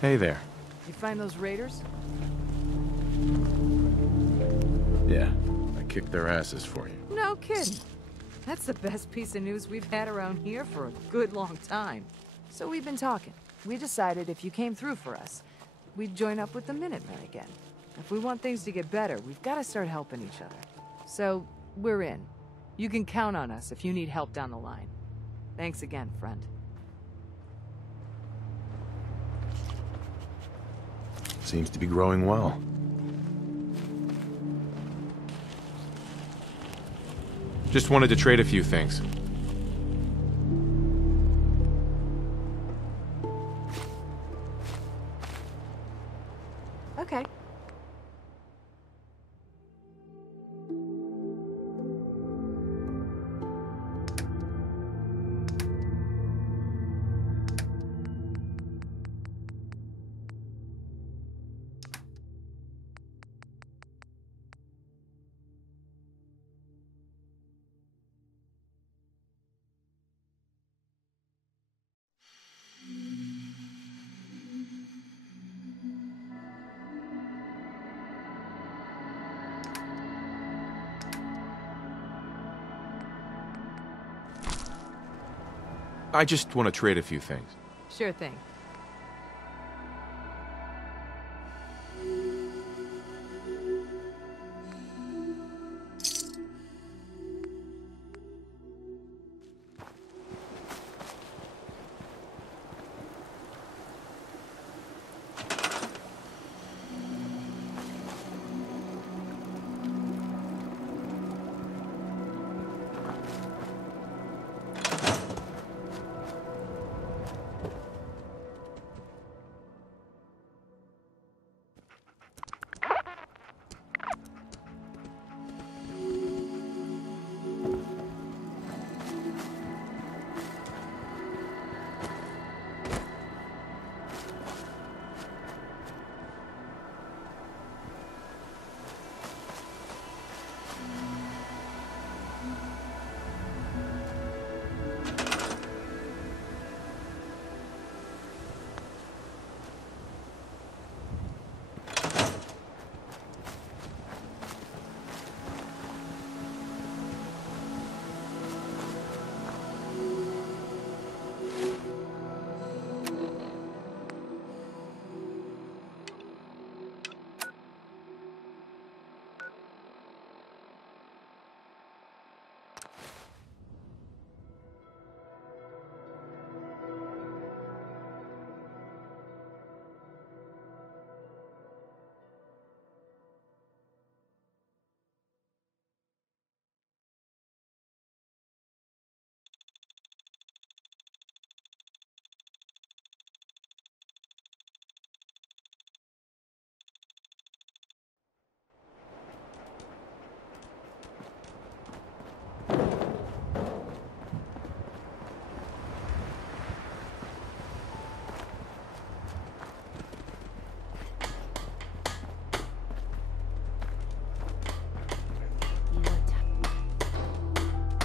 Hey there. You find those raiders? Yeah, I kicked their asses for you. No kidding. That's the best piece of news we've had around here for a good long time. So we've been talking. We decided if you came through for us, we'd join up with the Minutemen again. If we want things to get better, we've got to start helping each other. So, we're in. You can count on us if you need help down the line. Thanks again, friend. Seems to be growing well. Just wanted to trade a few things. Okay. I just want to trade a few things. Sure thing.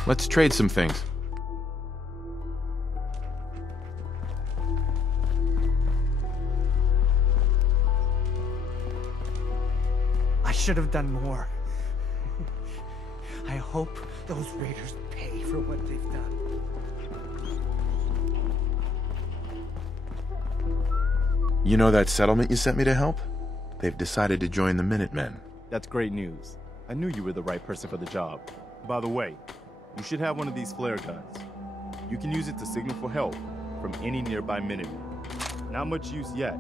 Let's trade some things. I should have done more. I hope those raiders pay for what they've done. You know that settlement you sent me to help? They've decided to join the Minutemen. That's great news. I knew you were the right person for the job. By the way, you should have one of these flare guns. You can use it to signal for help from any nearby Minutemen. Not much use yet,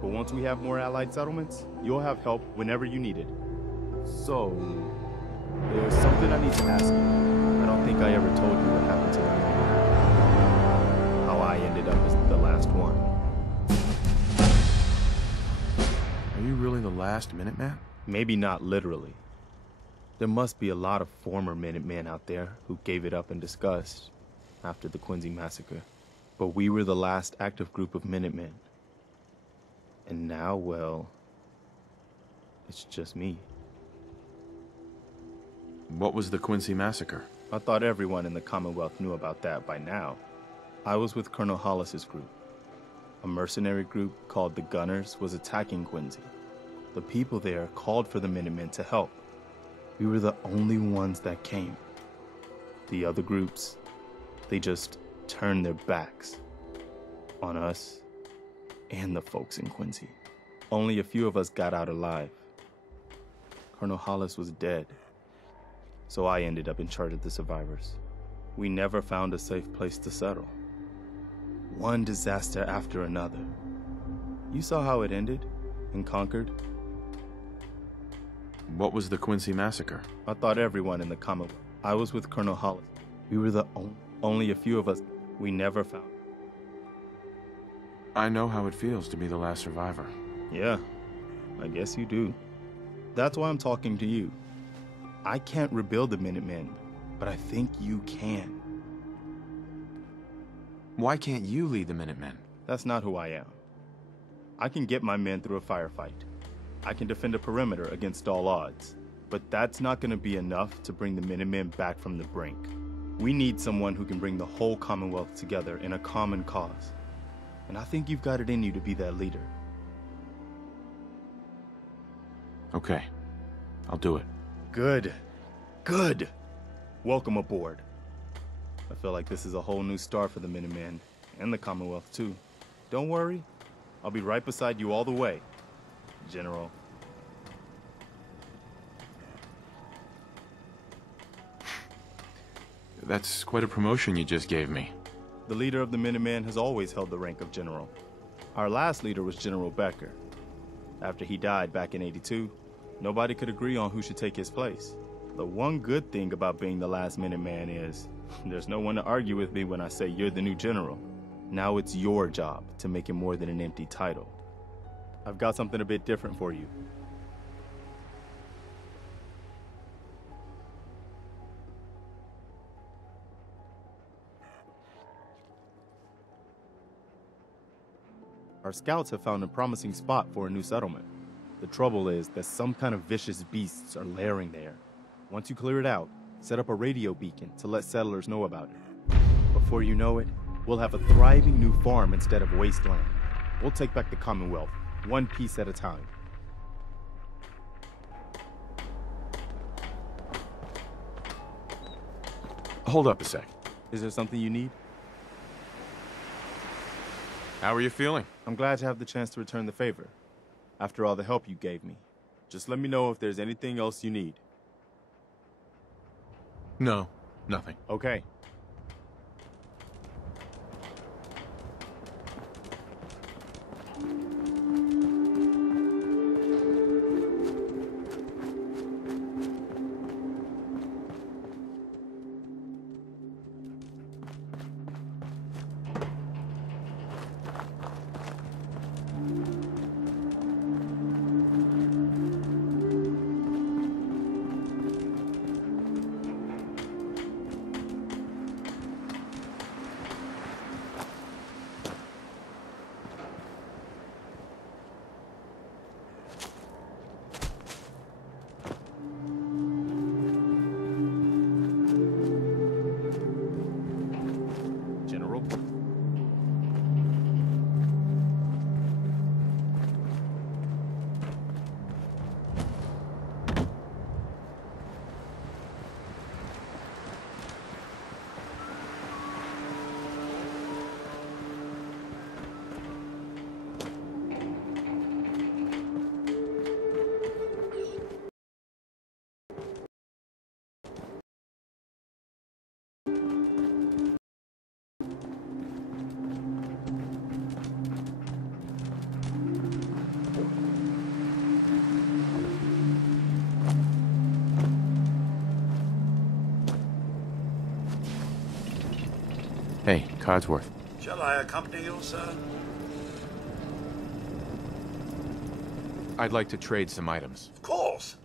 but once we have more allied settlements, you'll have help whenever you need it. So, there's something I need to ask you. I don't think I ever told you what happened to the Minutemen. How I ended up as the last one. Are you really the last Minuteman? Maybe not literally. There must be a lot of former Minutemen out there who gave it up in disgust after the Quincy massacre. But we were the last active group of Minutemen. And now, well, it's just me. What was the Quincy massacre? I thought everyone in the Commonwealth knew about that by now. I was with Colonel Hollis's group. A mercenary group called the Gunners was attacking Quincy. The people there called for the Minutemen to help. We were the only ones that came. The other groups, they just turned their backs on us and the folks in Quincy. Only a few of us got out alive. Colonel Hollis was dead, so I ended up in charge of the survivors. We never found a safe place to settle. One disaster after another. You saw how it ended in Concord? What was the Quincy massacre? I thought everyone in the Commonwealth. I was with Colonel Hollis. We were the only a few of us we never found. I know how it feels to be the last survivor. Yeah, I guess you do. That's why I'm talking to you. I can't rebuild the Minutemen, but I think you can. Why can't you lead the Minutemen? That's not who I am. I can get my men through a firefight. I can defend a perimeter against all odds. But that's not going to be enough to bring the Minutemen back from the brink. We need someone who can bring the whole Commonwealth together in a common cause. And I think you've got it in you to be that leader. Okay, I'll do it. Good. Good. Welcome aboard. I feel like this is a whole new start for the Minutemen, and the Commonwealth too. Don't worry, I'll be right beside you all the way, General. That's quite a promotion you just gave me. The leader of the Minutemen has always held the rank of General. Our last leader was General Becker. After he died back in '82, nobody could agree on who should take his place. The one good thing about being the last Minuteman is there's no one to argue with me when I say you're the new general. Now it's your job to make it more than an empty title. I've got something a bit different for you. Our scouts have found a promising spot for a new settlement. The trouble is that some kind of vicious beasts are lairing there. Once you clear it out, set up a radio beacon to let settlers know about it. Before you know it, we'll have a thriving new farm instead of wasteland. We'll take back the Commonwealth, one piece at a time. Hold up a sec. Is there something you need? How are you feeling? I'm glad to have the chance to return the favor. After all the help you gave me. Just let me know if there's anything else you need. No, nothing. Okay. Hey, Codsworth. Shall I accompany you, sir? I'd like to trade some items. Of course.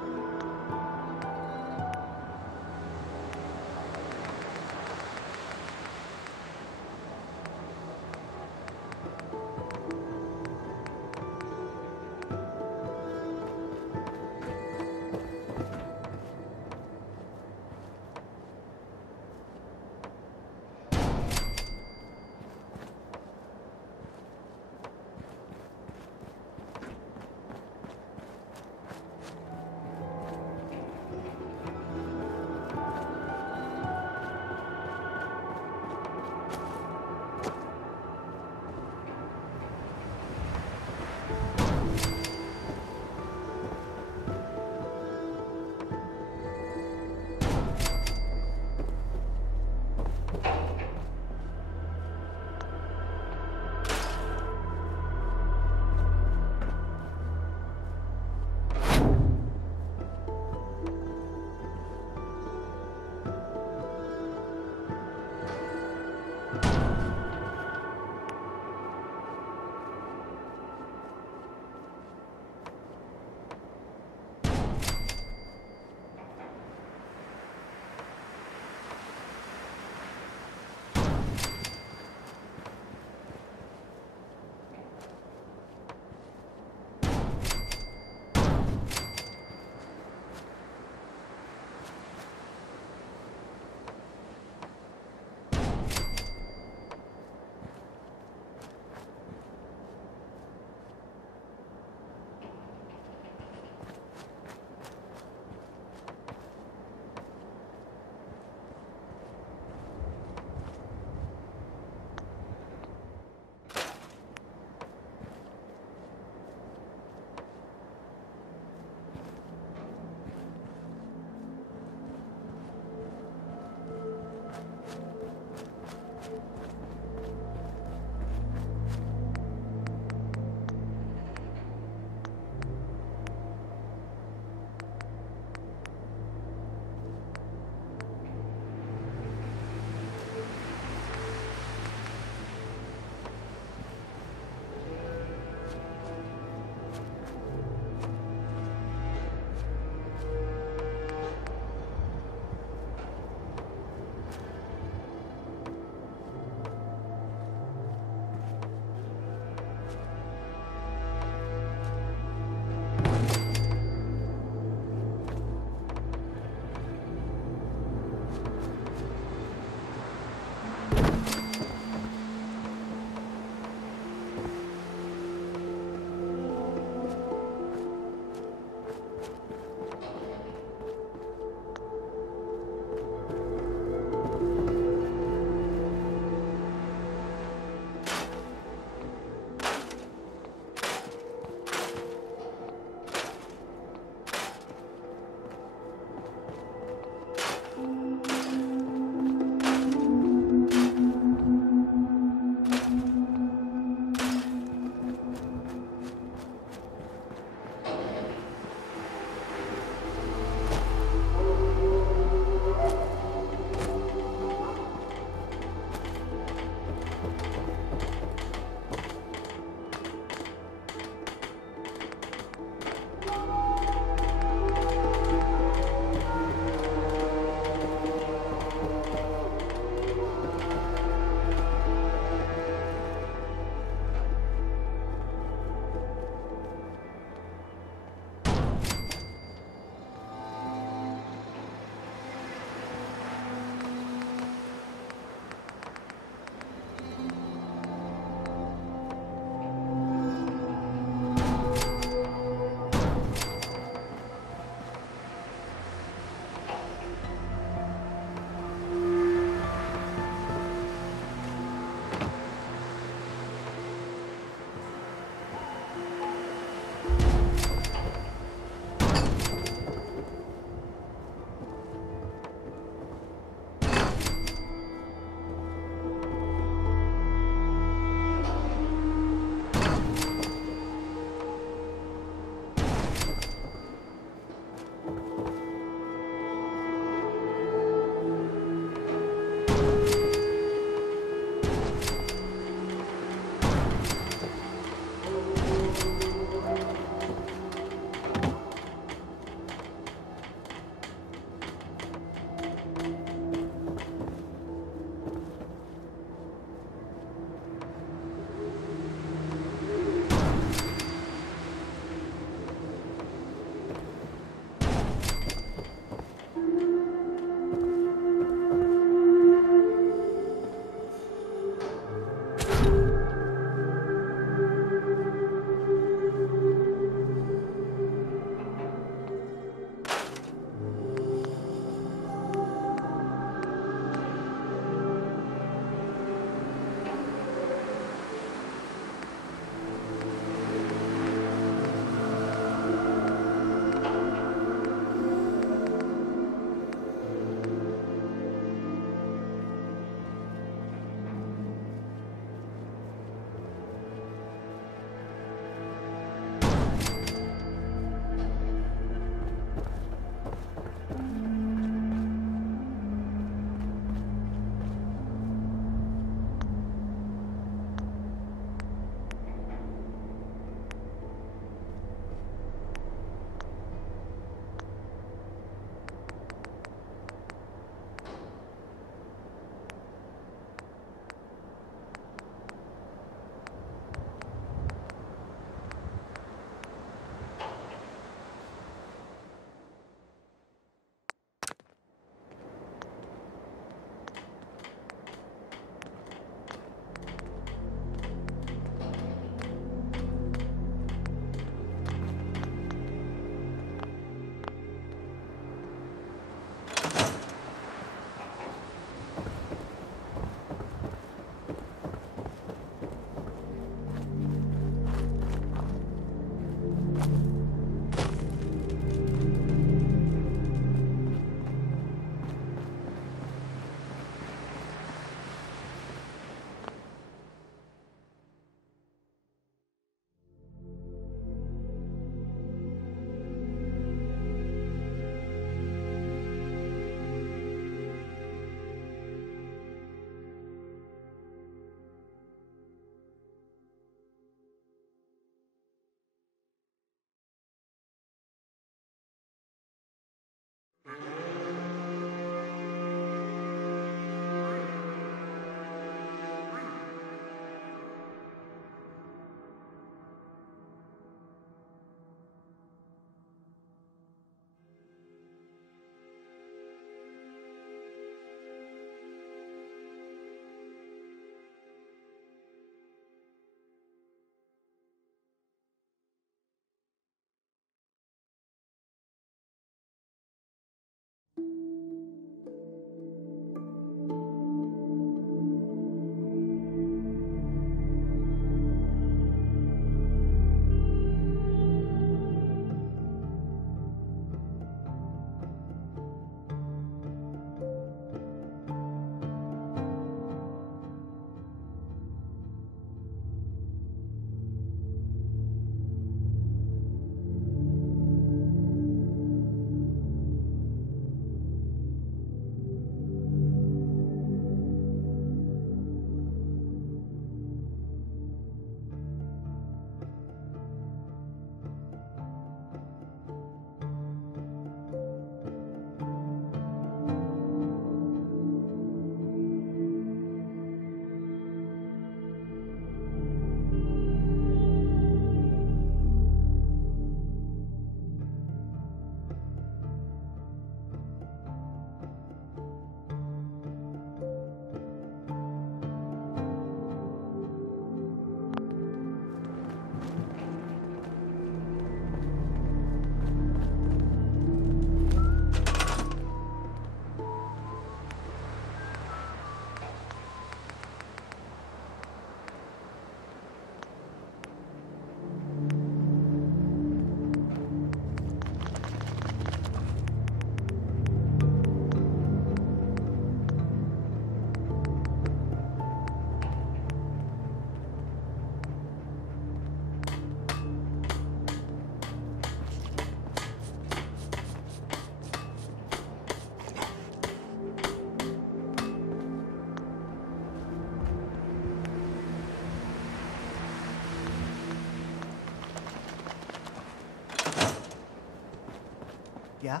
Yeah?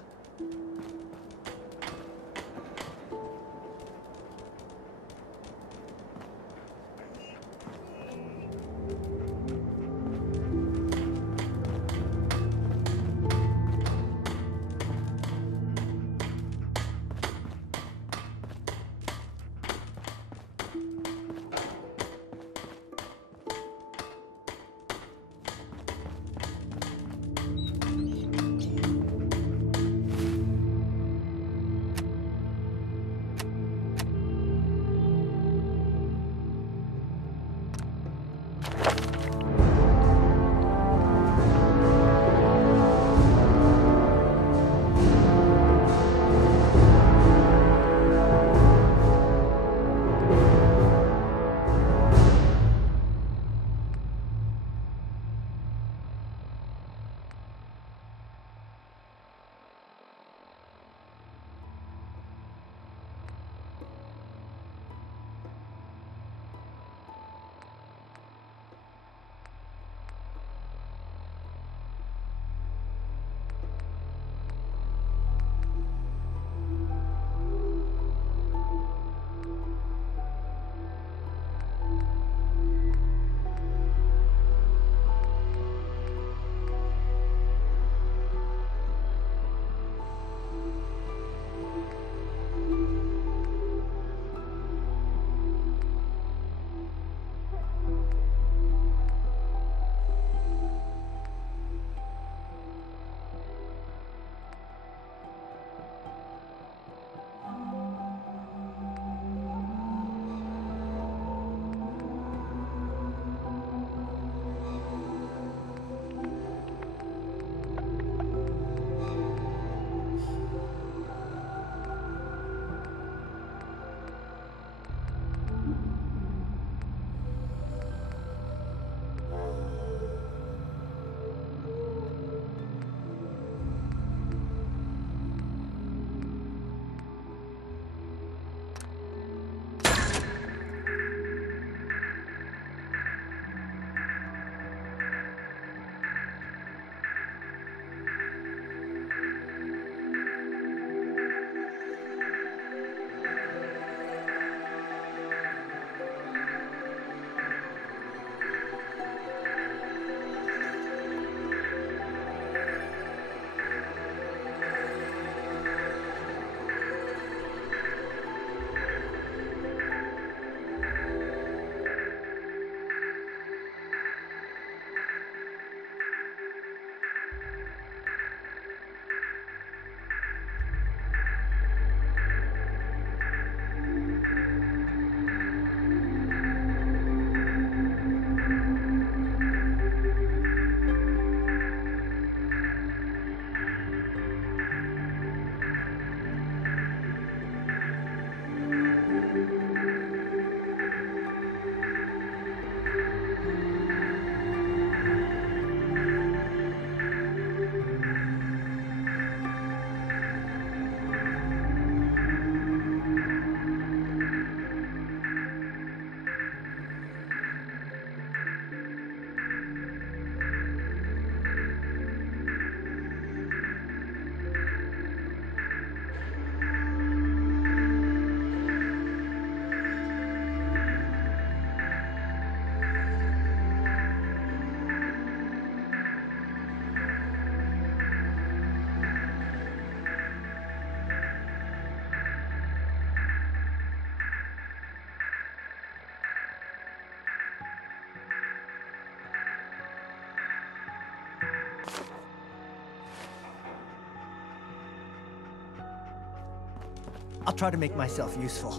I'll try to make myself useful.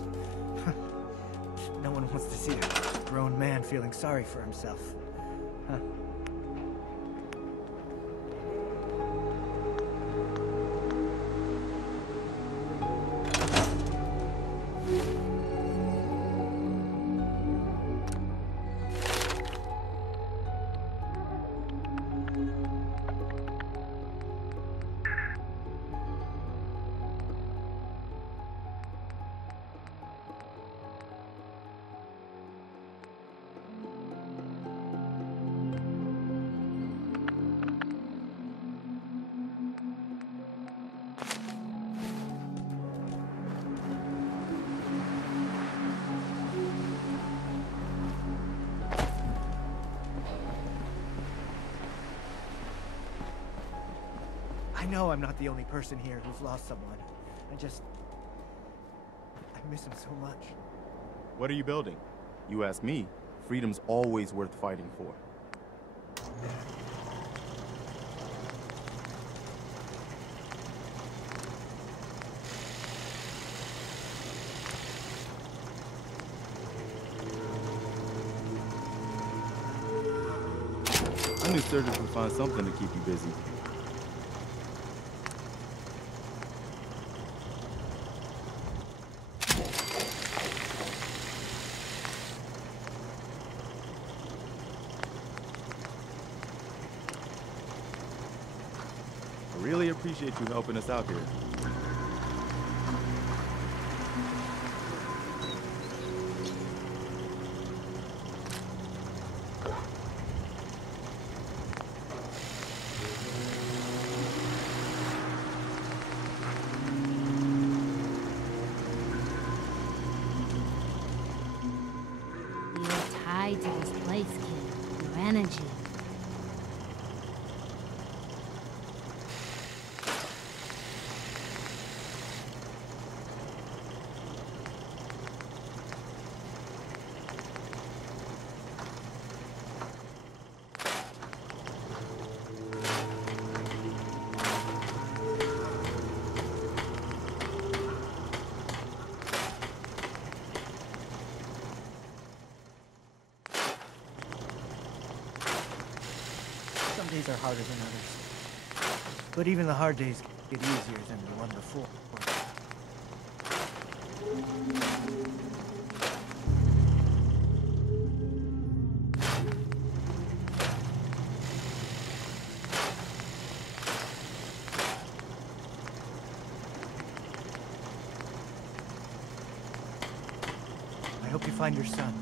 No one wants to see a grown man feeling sorry for himself. Huh. know I'm not the only person here who's lost someone. I miss him so much. What are you building? You ask me, freedom's always worth fighting for. I knew Sturgis would find something to keep you busy. I really appreciate you helping us out here. You're tied to this place, kid. Your energy. Some days are harder than others. But even the hard days get easier than the one before. I hope you find your son.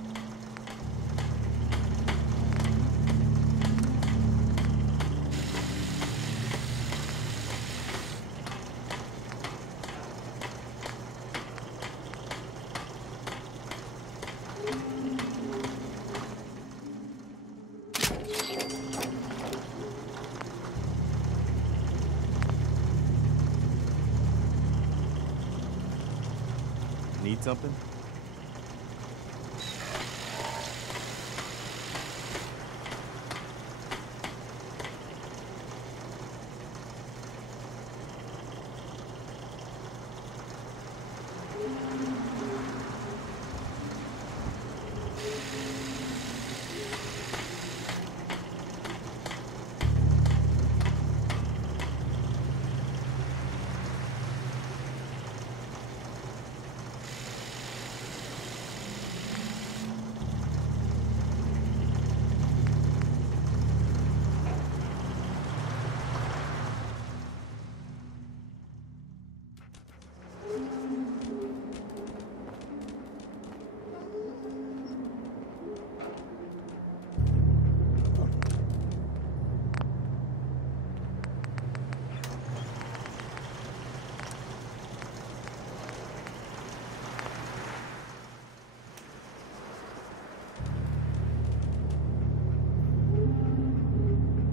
Need something?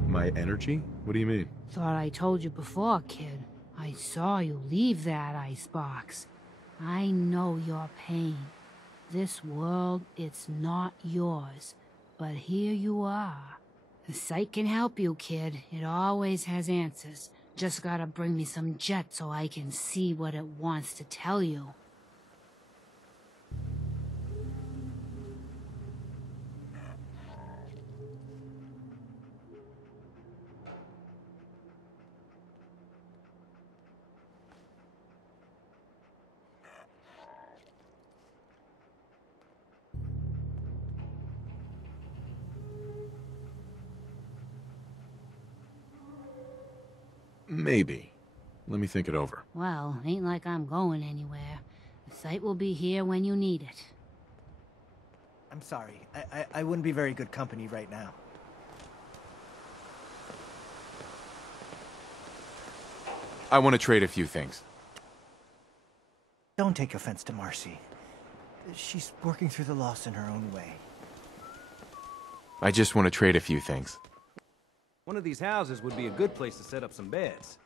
My energy? What do you mean? Thought I told you before, kid. I saw you leave that icebox. I know your pain. This world, it's not yours. But here you are. The site can help you, kid. It always has answers. Just gotta bring me some jet so I can see what it wants to tell you. Maybe. Let me think it over. Well, ain't like I'm going anywhere. The site will be here when you need it. I'm sorry. I wouldn't be very good company right now. I want to trade a few things. Don't take offense to Marcy. She's working through the loss in her own way. I just want to trade a few things. One of these houses would be a good place to set up some beds.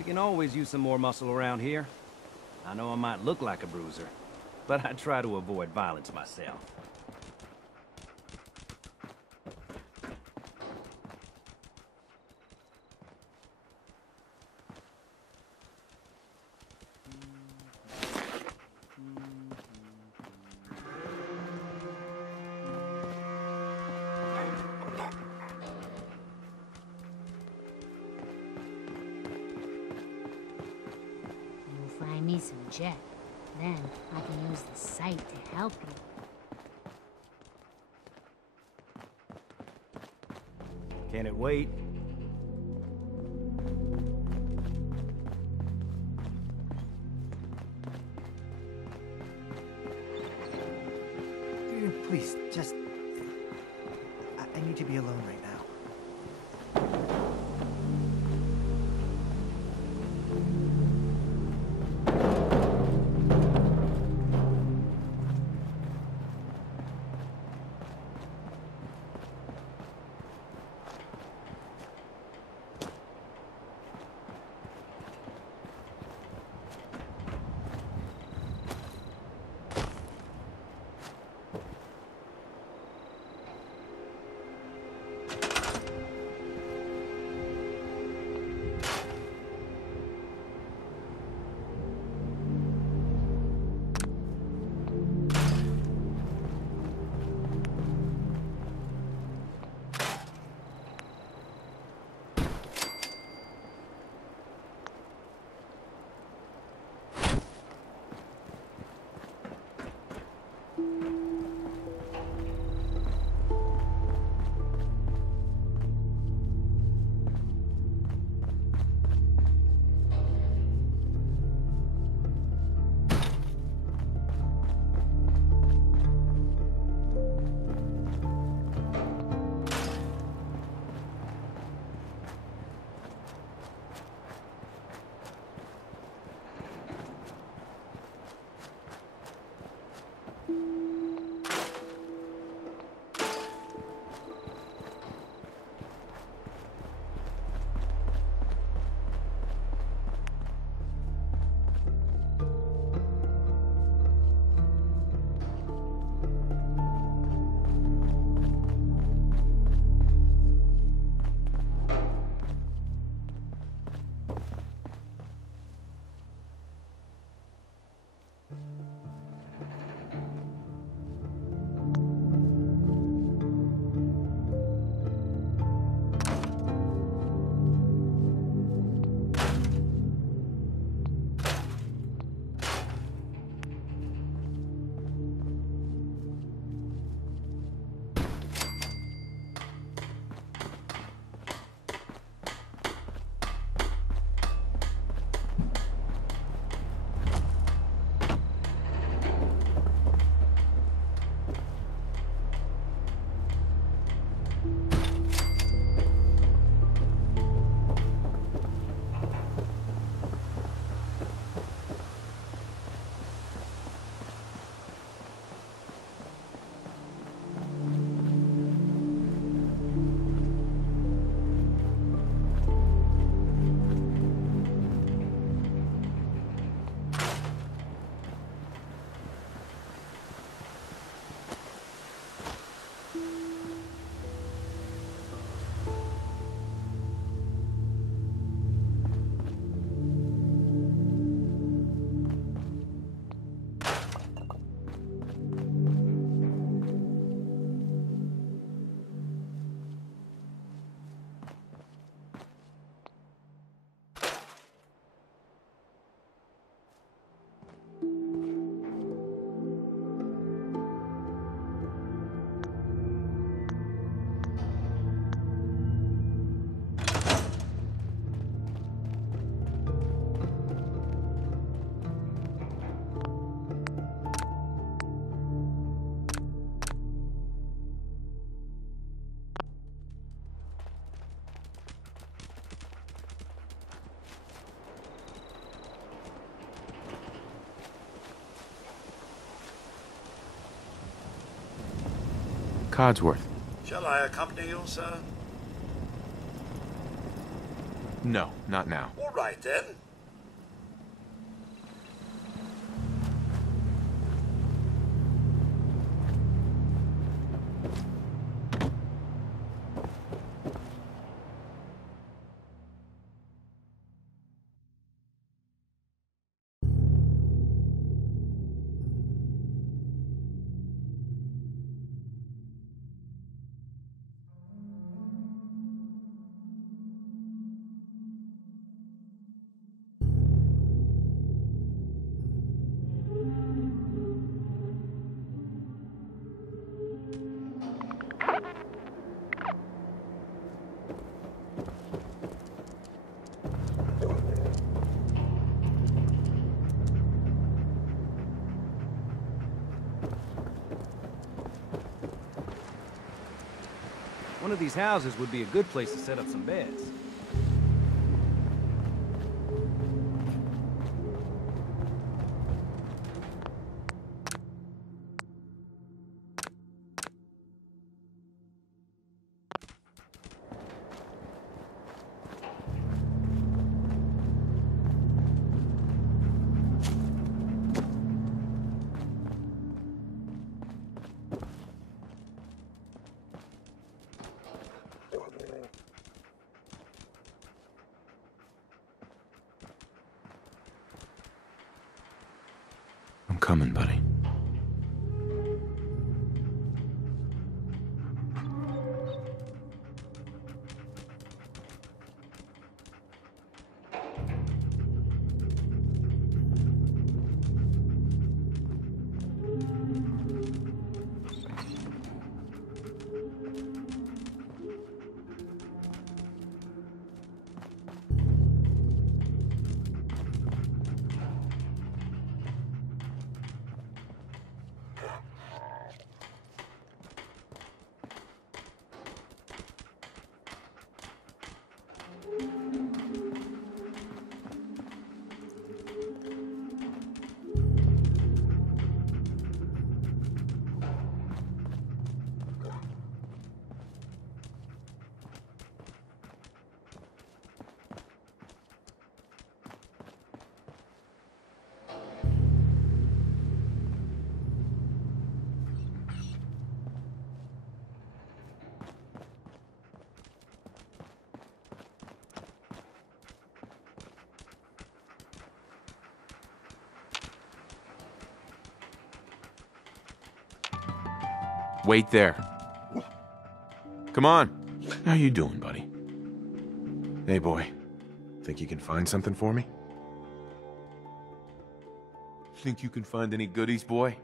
We can always use some more muscle around here. I know I might look like a bruiser, but I try to avoid violence myself. You'll find me some jet. Then I can use the sight to help you. Can it wait? Please, just... I need to be alone right now. Codsworth. Shall I accompany you, sir? No, not now. All right, then. One of these houses would be a good place to set up some beds. I'm coming, buddy. Wait there. Come on. How you doing, buddy? Hey, boy. Think you can find something for me? Think you can find any goodies, boy?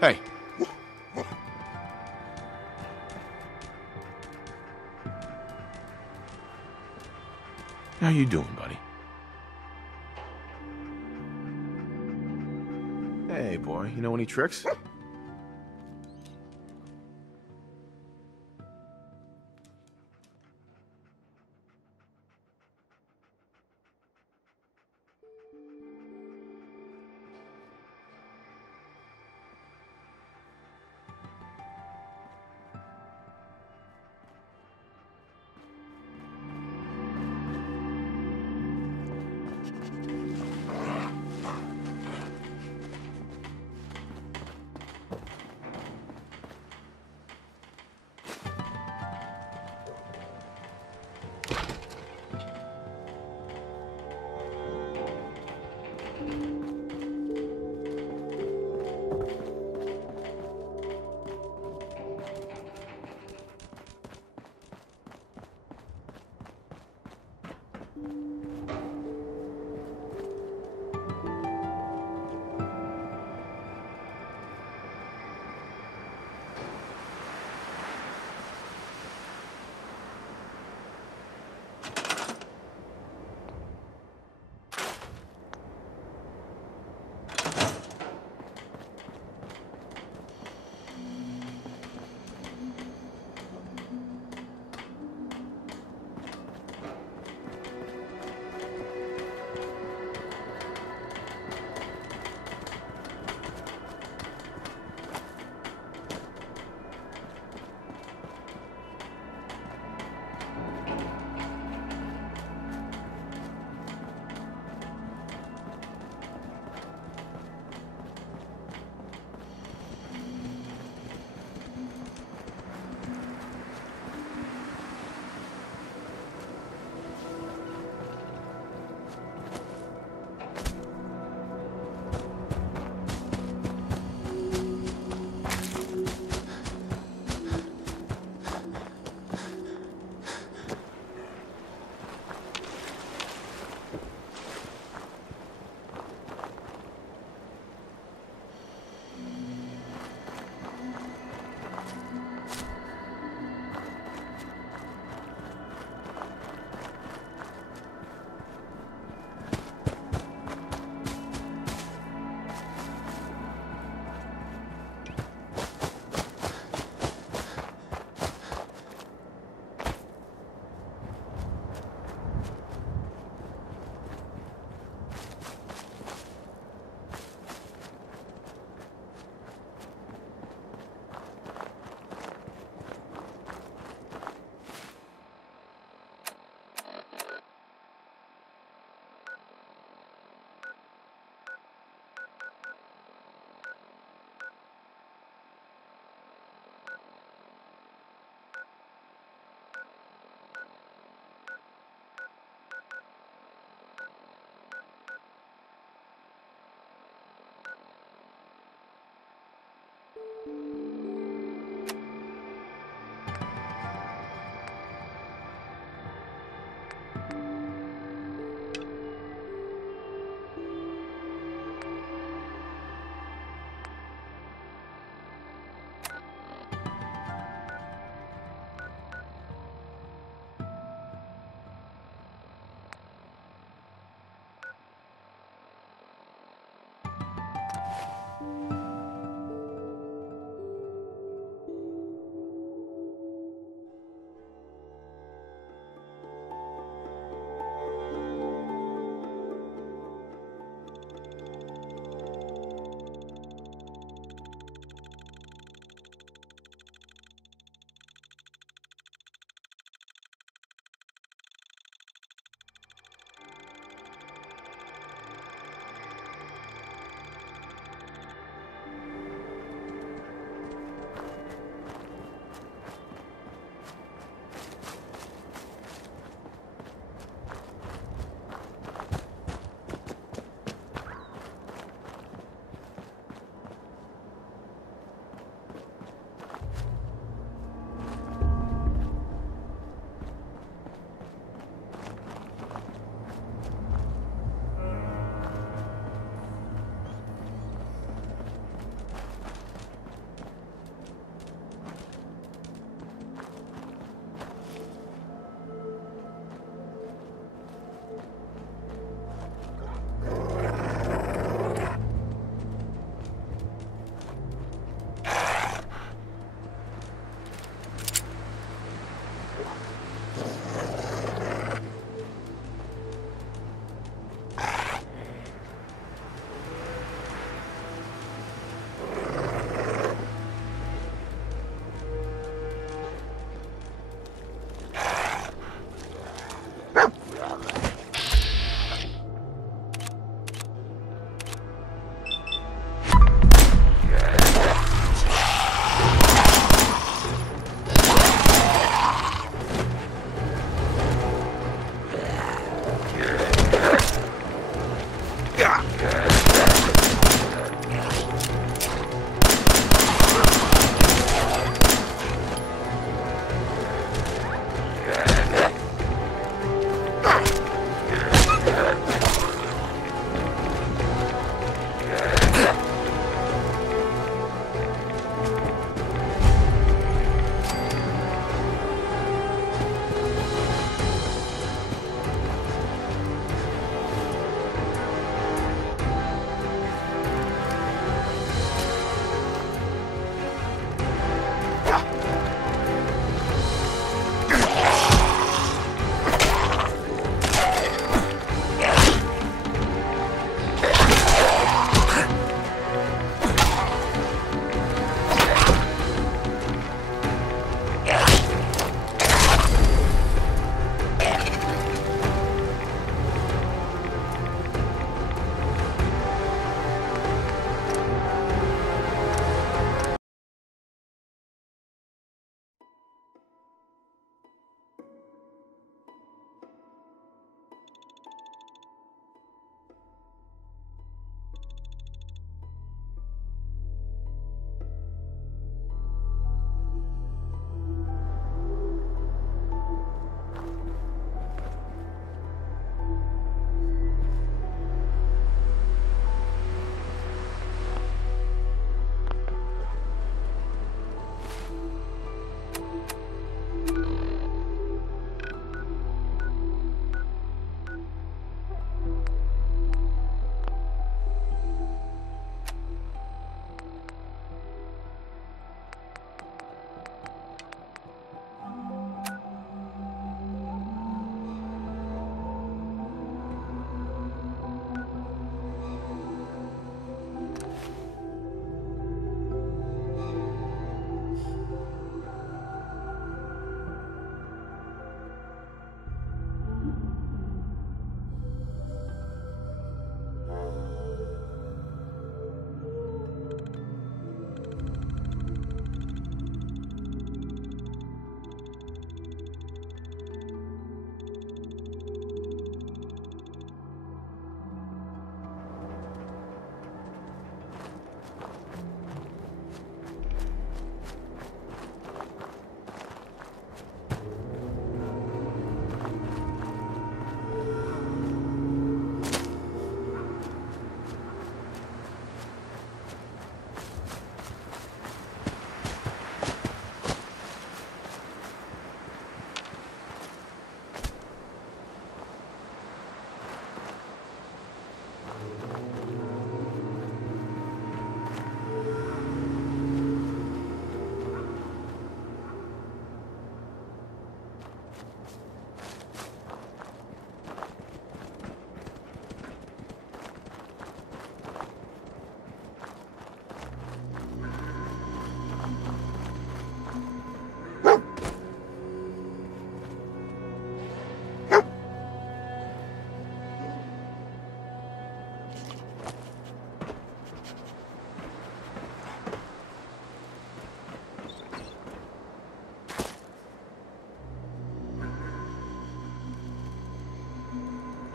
Hey. How you doing, buddy? Hey, boy, you know any tricks?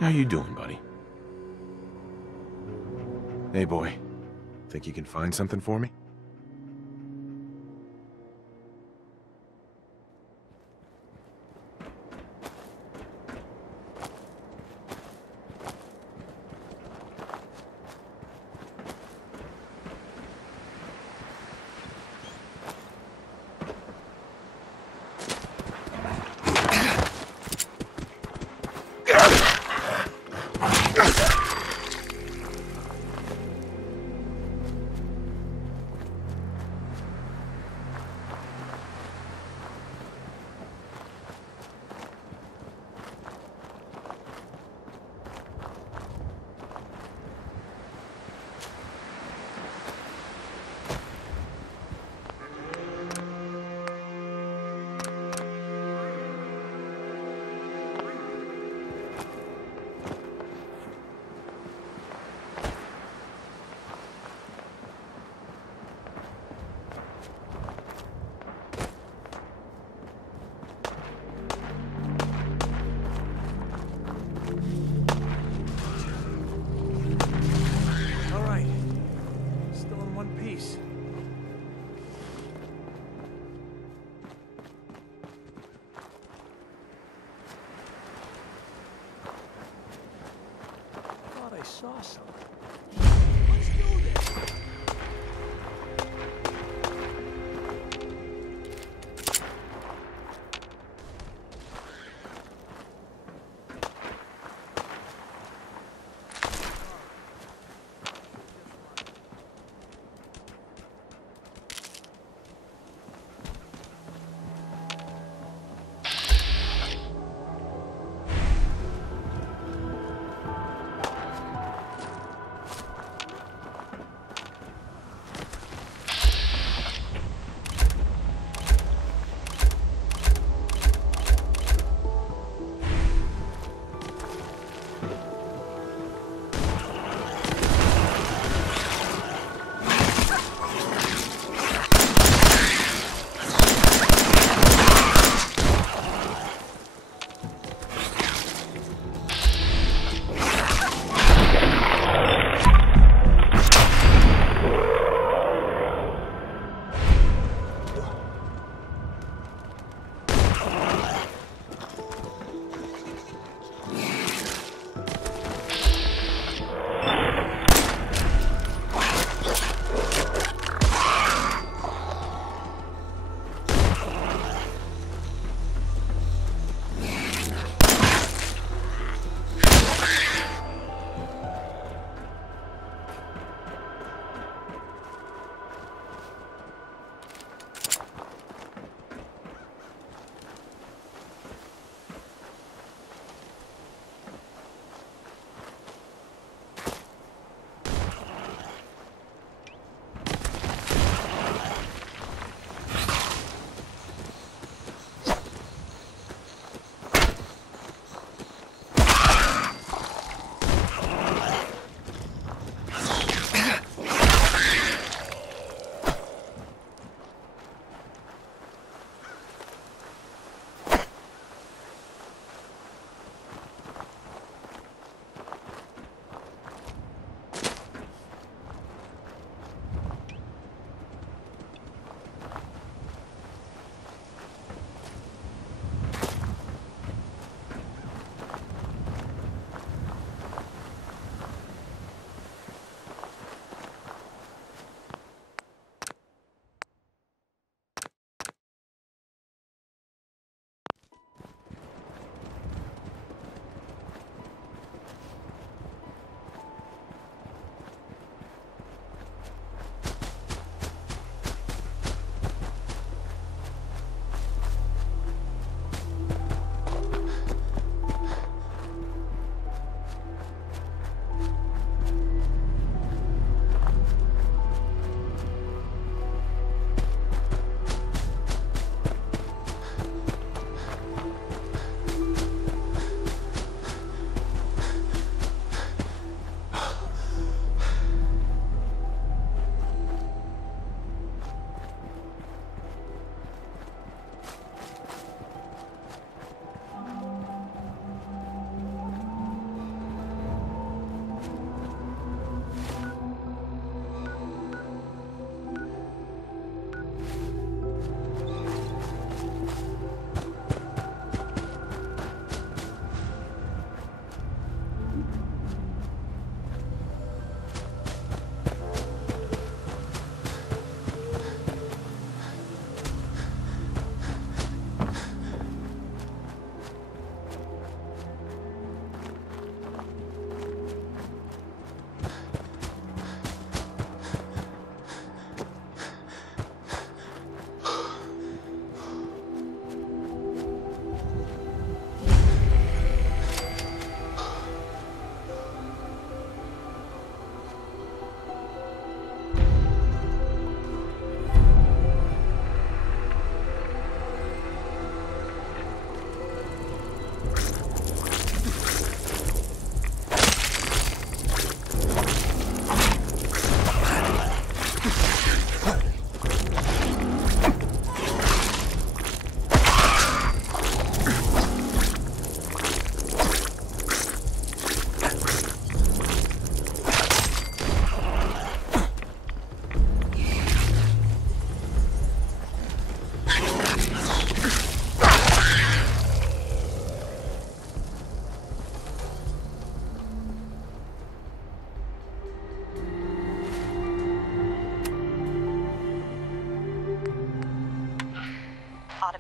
How you doing, buddy? Hey, boy. Think you can find something for me? saw something. Let's do this!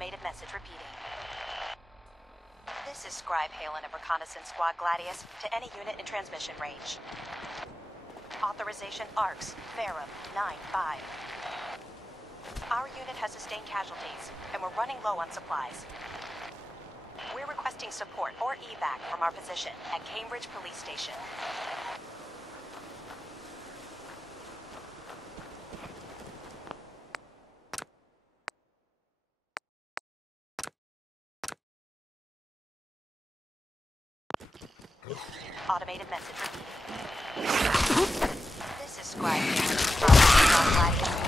Automated message repeating. This is Scribe Halen of Reconnaissance Squad Gladius to any unit in transmission range. Authorization ARCS, Ferrum 9-5. Our unit has sustained casualties, and we're running low on supplies. We're requesting support or evac from our position at Cambridge Police Station. Automated message repeating. This is Scribe Gladius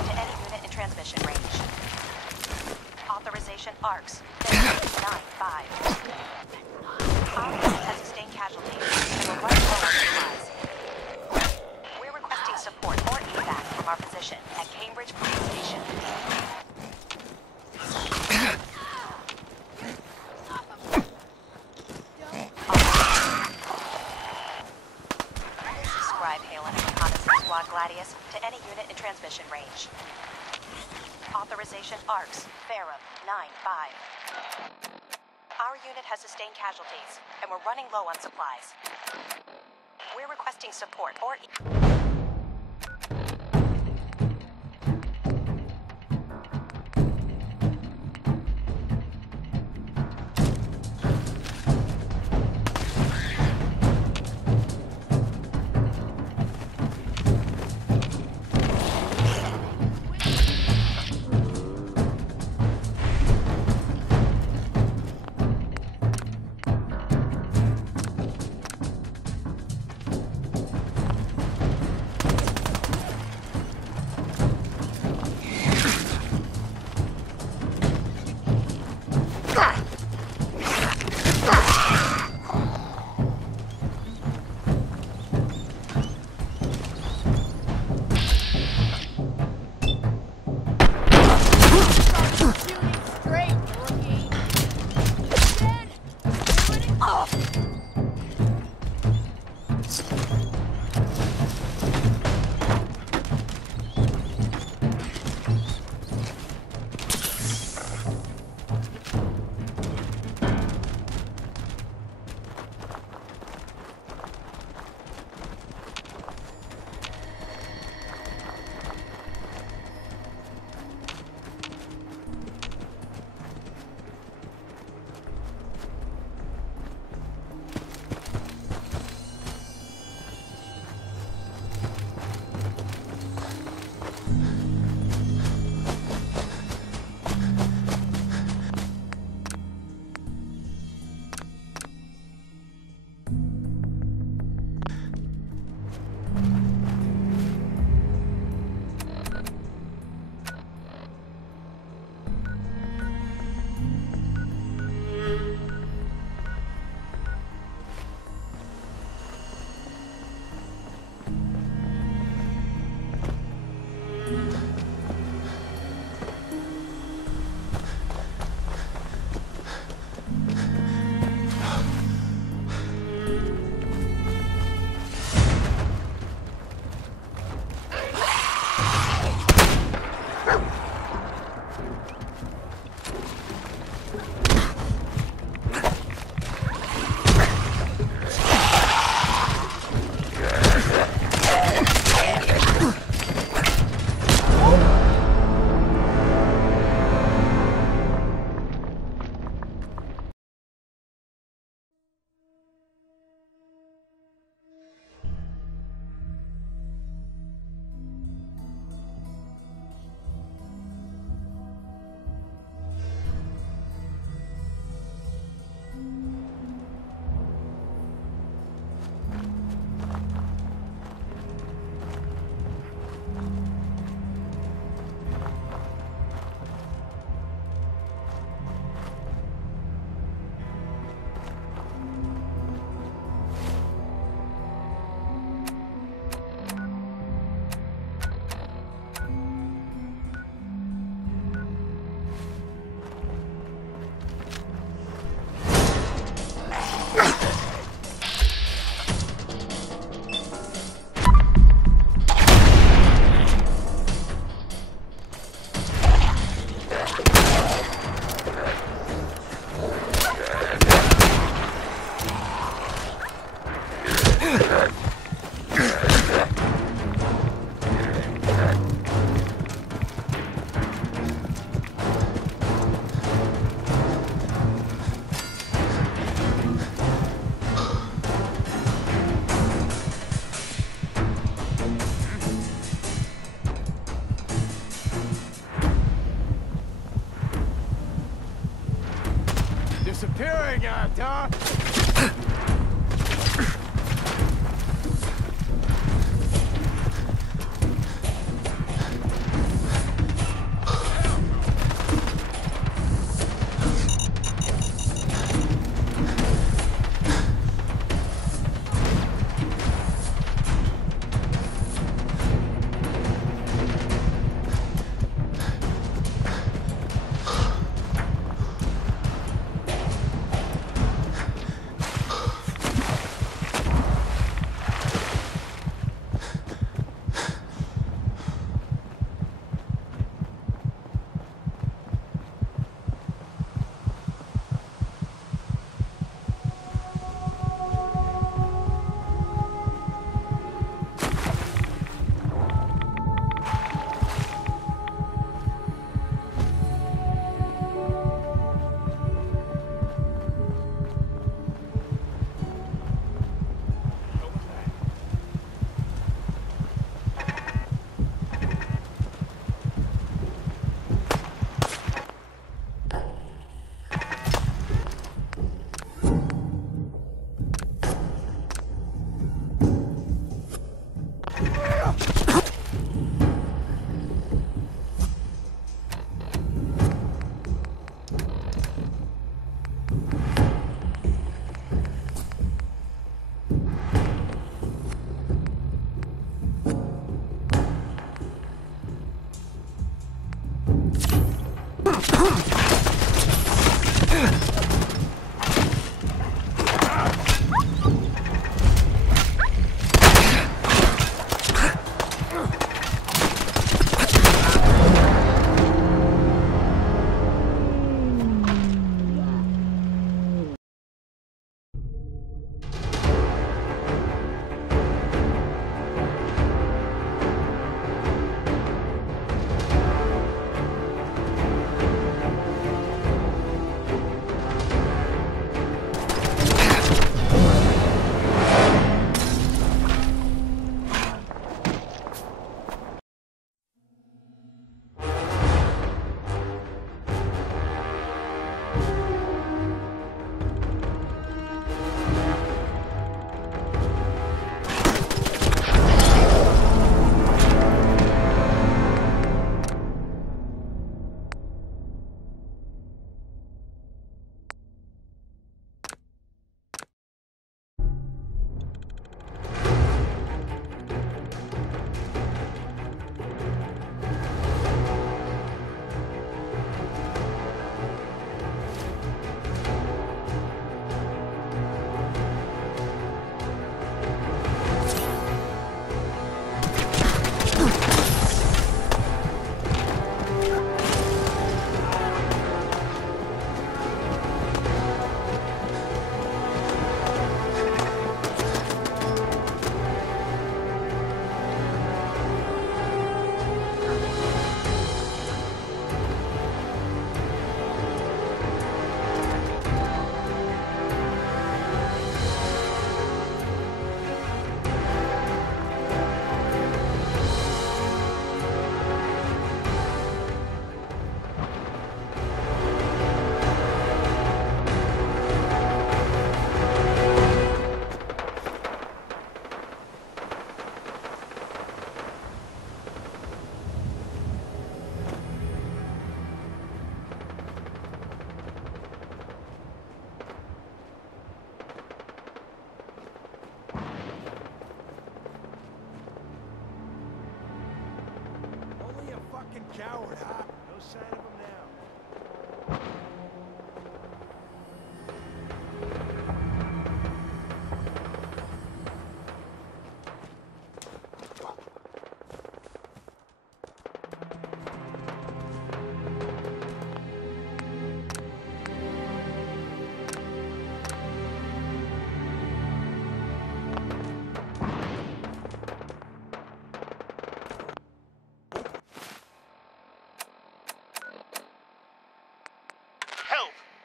to any unit in transmission range. Authorization ARCS, 9-5. Our unit has sustained casualties, and we're running low on supplies. We're requesting support or evac from our position at Cambridge Police Station. Gladius to any unit in transmission range. Authorization ARCS, Ferrum 9-5. Our unit has sustained casualties, and we're running low on supplies. We're requesting support or... staring at, huh? Coward, huh? No sign of him now.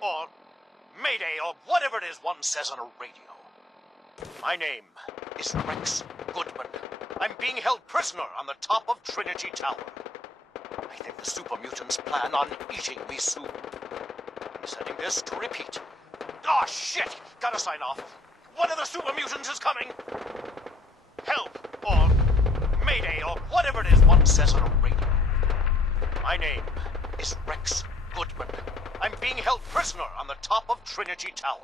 Or Mayday, or whatever it is one says on a radio. My name is Rex Goodman. I'm being held prisoner on the top of Trinity Tower. I think the super mutants plan on eating me soon. I'm setting this to repeat. Oh, shit! Gotta sign off. One of the super mutants is coming! Help, or Mayday, or whatever it is one says on a radio. My name is Rex Goodman. I'm being held prisoner on the top of Trinity Tower.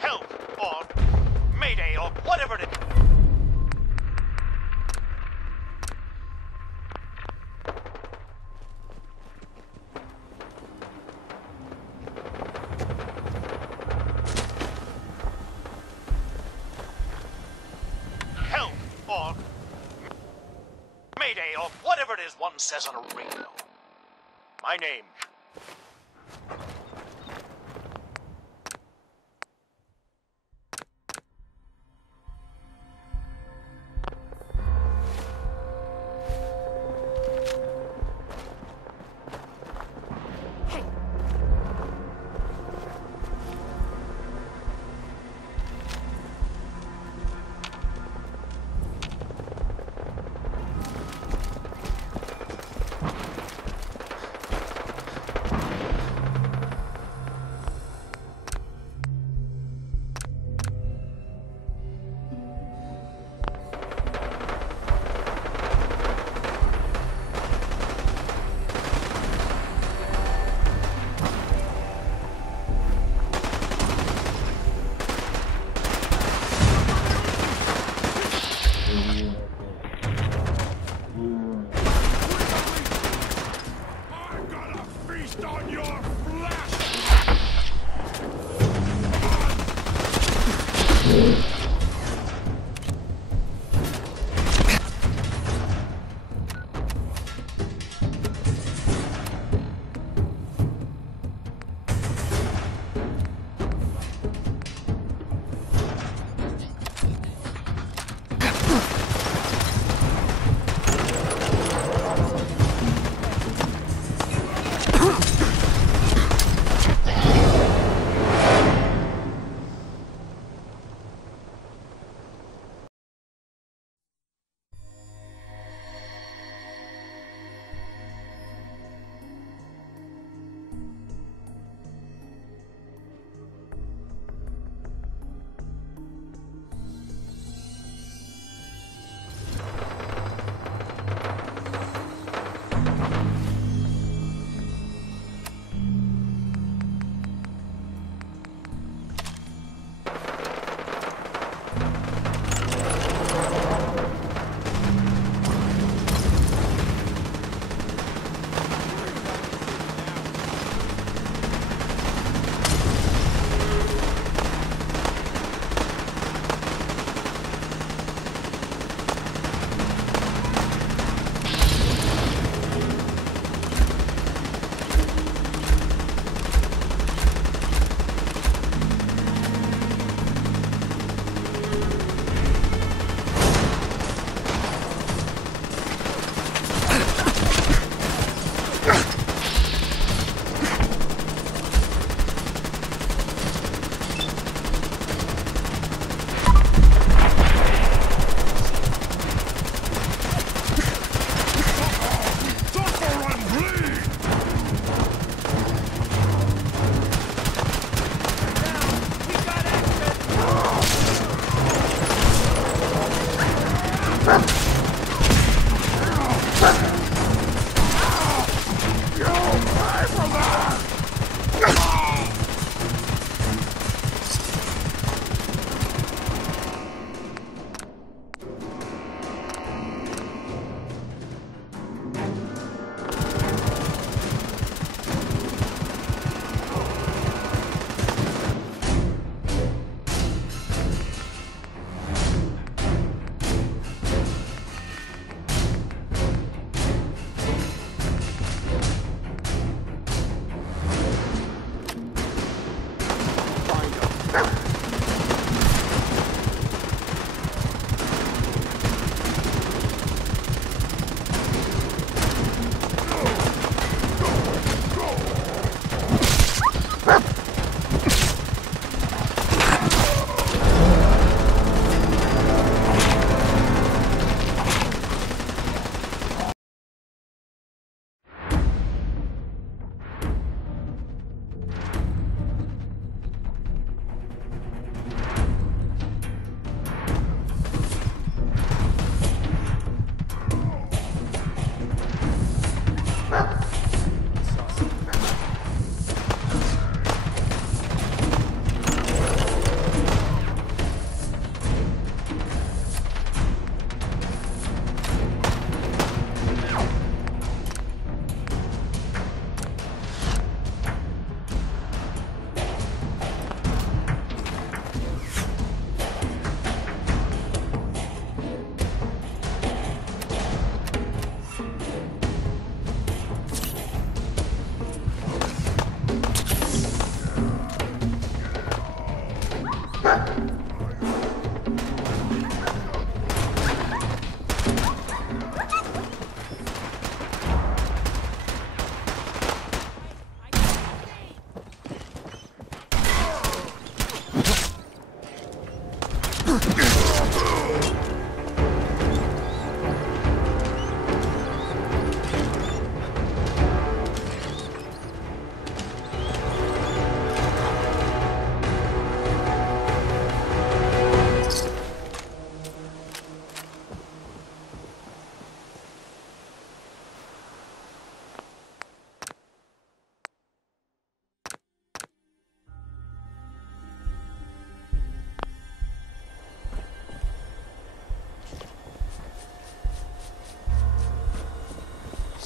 Help, or Mayday, or whatever it is. Help, or Mayday, or whatever it is one says on a radio. My name.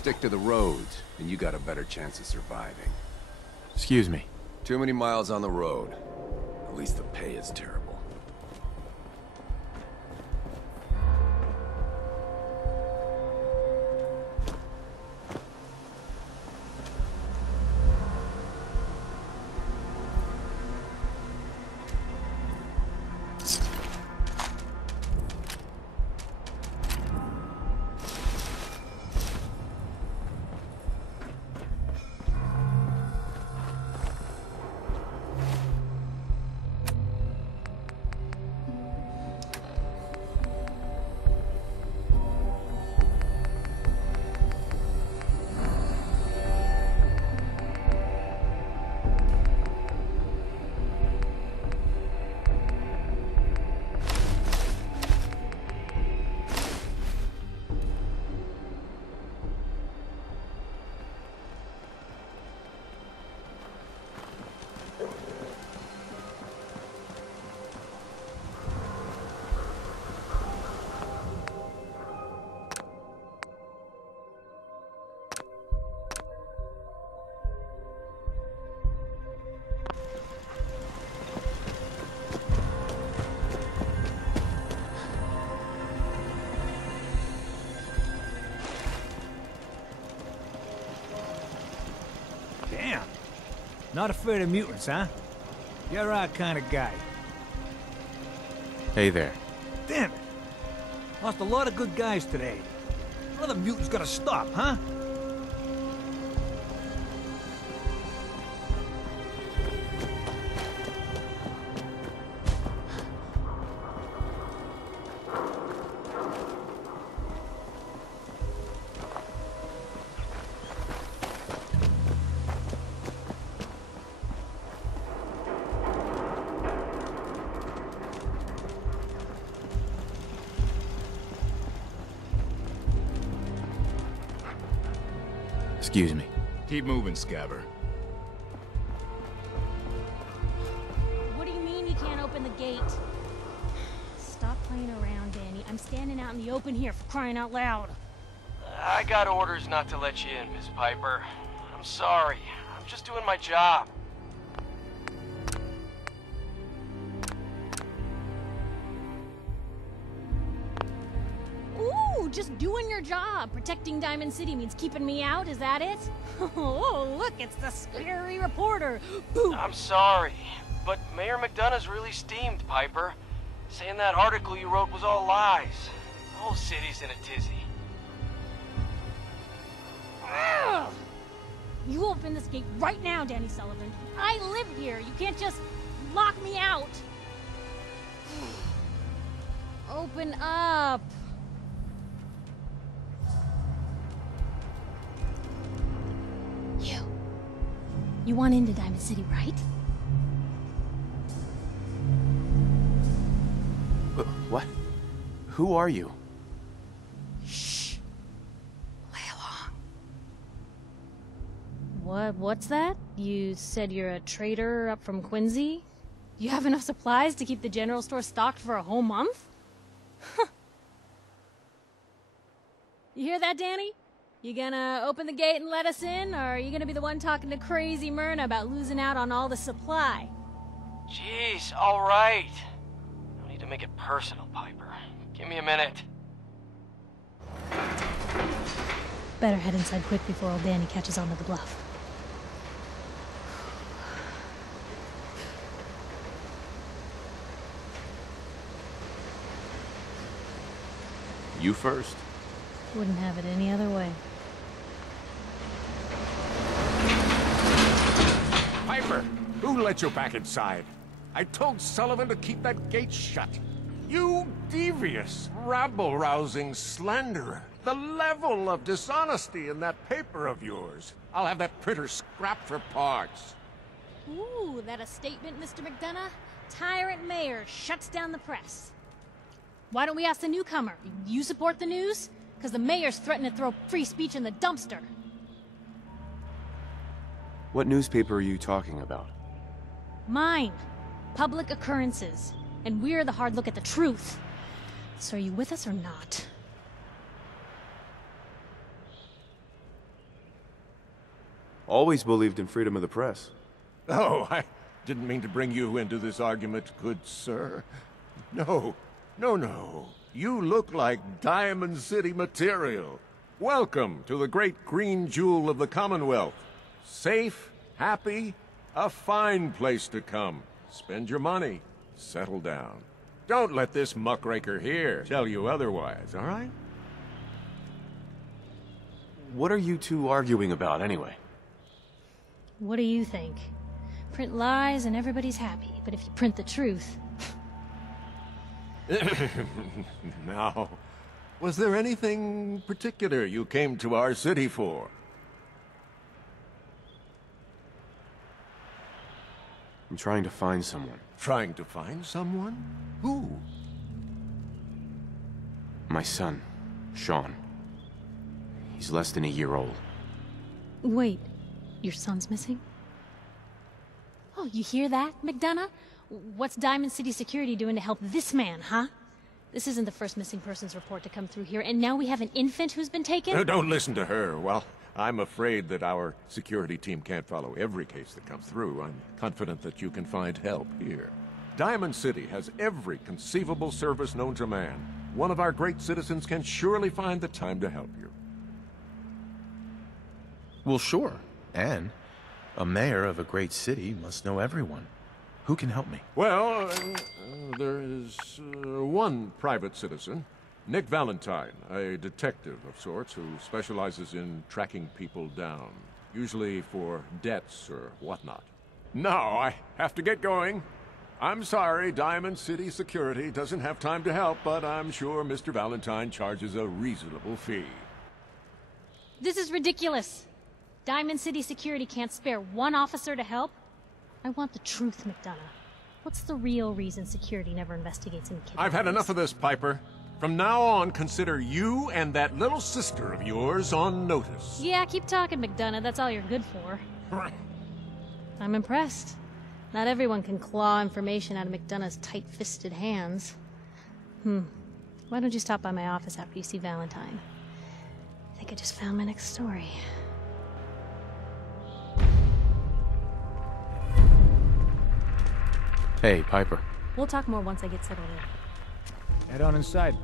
stick to the roads, and you got a better chance of surviving. Excuse me. Too many miles on the road. At least the pay is terrible. Damn. Not afraid of mutants, huh? You're our kind of guy. Hey there. Damn it. Lost a lot of good guys today. Another mutant's gotta stop, huh? Excuse me. Keep moving, Scabber. What do you mean you can't open the gate? Stop playing around, Danny. I'm standing out in the open here for crying out loud. I got orders not to let you in, Miss Piper. I'm sorry. I'm just doing my job. Ooh, just doing your job. Protecting Diamond City means keeping me out, is that it? Oh, look, it's the scary reporter. Boom. I'm sorry, but Mayor McDonough's really steamed, Piper. Saying that article you wrote was all lies. The whole city's in a tizzy. Ugh. You open this gate right now, Danny Sullivan. I live here. You can't just lock me out. Open up. You want into Diamond City, right? What? Who are you? Shh. Play along. What's that? You said you're a trader up from Quincy? You have enough supplies to keep the general store stocked for a whole month? You hear that, Danny? You gonna open the gate and let us in, or are you gonna be the one talking to crazy Myrna about losing out on all the supply? Jeez, all right. No need to make it personal, Piper. Give me a minute. Better head inside quick before old Danny catches on to the bluff. You first. Wouldn't have it any other way. Piper, who let you back inside? I told Sullivan to keep that gate shut. You devious, rabble-rousing slanderer. The level of dishonesty in that paper of yours. I'll have that printer scrapped for parts. Ooh, that a statement, Mr. McDonough? Tyrant mayor shuts down the press. Why don't we ask the newcomer? You support the news? Because the mayor's threatening to throw free speech in the dumpster. What newspaper are you talking about? Mine. Public Occurrences. And we're the hard look at the truth. So are you with us or not? Always believed in freedom of the press. Oh, I didn't mean to bring you into this argument, good sir. No, no. You look like Diamond City material. Welcome to the great green jewel of the Commonwealth. Safe, happy, a fine place to come. Spend your money, settle down. Don't let this muckraker here tell you otherwise, all right? What are you two arguing about, anyway? What do you think? Print lies and everybody's happy, but if you print the truth... Now, was there anything particular you came to our city for? I'm trying to find someone. Trying to find someone? Who? My son, Sean. He's less than a year old. Wait, your son's missing? Oh, you hear that, McDonough? What's Diamond City Security doing to help this man, huh? This isn't the first missing persons report to come through here, and now we have an infant who's been taken? Don't listen to her. Well, I'm afraid that our security team can't follow every case that comes through. I'm confident that you can find help here. Diamond City has every conceivable service known to man. One of our great citizens can surely find the time to help you. Well, sure. And a mayor of a great city must know everyone. Who can help me? Well, there is one private citizen, Nick Valentine, a detective of sorts who specializes in tracking people down, usually for debts or whatnot. Now, I have to get going. I'm sorry, Diamond City Security doesn't have time to help, but I'm sure Mr. Valentine charges a reasonable fee. This is ridiculous. Diamond City Security can't spare one officer to help? I want the truth, McDonough. What's the real reason security never investigates any kidnappings? I've had enough of this, Piper. From now on, consider you and that little sister of yours on notice. Yeah, keep talking, McDonough. That's all you're good for. I'm impressed. Not everyone can claw information out of McDonough's tight-fisted hands. Why don't you stop by my office after you see Valentine? I think I just found my next story. Hey, Piper. We'll talk more once I get settled in. Head on inside.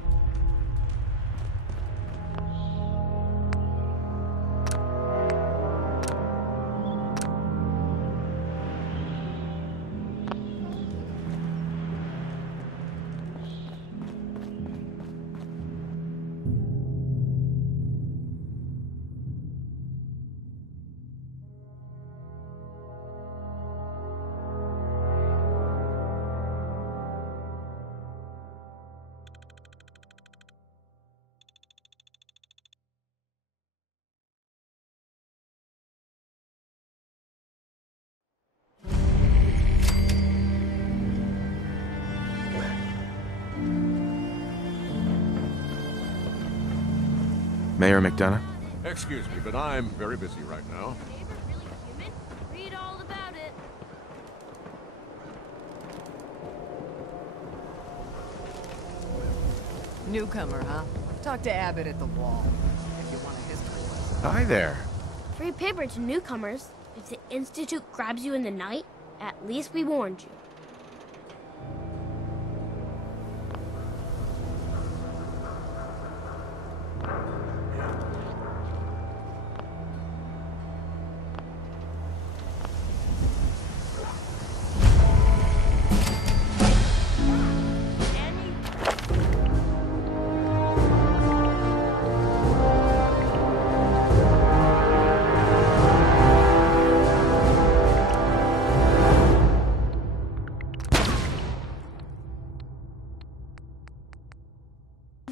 Mayor McDonough? Excuse me, but I'm very busy right now. Read all about it. Newcomer, huh? Talk to Abbott at the wall, if you want a history lesson. Hi there. Free paper to newcomers. If the Institute grabs you in the night, at least we warned you.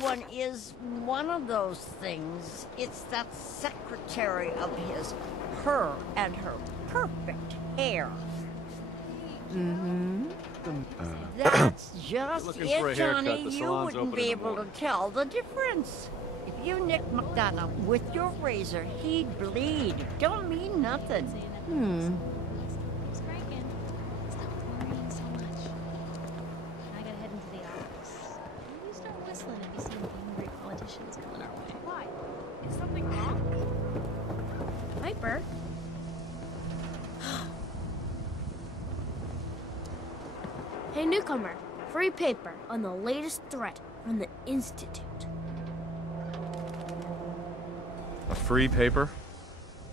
One is one of those things. It's that secretary of his, her and her perfect hair. That's just Looking for a it, haircut, Johnny. the You salon's wouldn't open be in the able to tell the difference. If you nick McDonough with your razor, he'd bleed. Don't mean nothing. It's cranking. Stop worrying so much. I gotta head into the office. Maybe you start whistling if you see any angry politicians coming our way. Why? Is something wrong? Piper? Hey, newcomer. Free paper on the latest threat from the Institute. A free paper?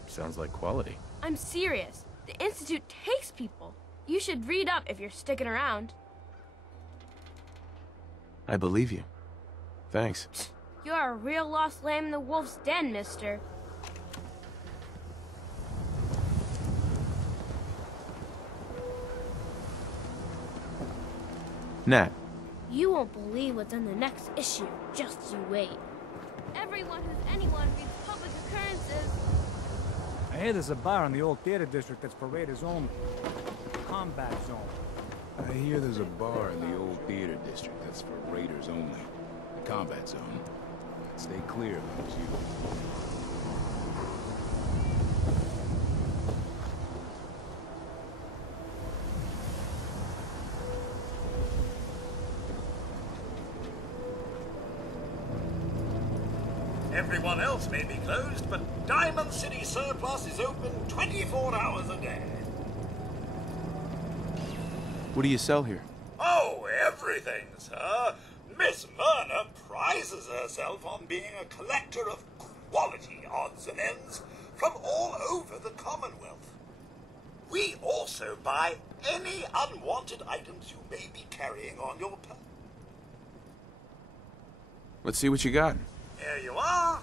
Sounds like quality. I'm serious. The Institute takes people. You should read up if you're sticking around. I believe you. Thanks. You're a real lost lamb in the wolf's den, mister. Nat. You won't believe what's in the next issue. Just you wait. Everyone who's anyone reads public occurrences. I hear there's a bar in the old theater district that's for Raiders' own combat zone. I hear there's a bar in the old theater district that's for raiders only. The combat zone. Stay clear if I was you. Everyone else may be closed, but Diamond City Surplus is open 24 hours a day. What do you sell here? Oh, everything, sir. Miss Myrna prizes herself on being a collector of quality odds and ends from all over the Commonwealth. We also buy any unwanted items you may be carrying on your person. Let's see what you got. Here you are.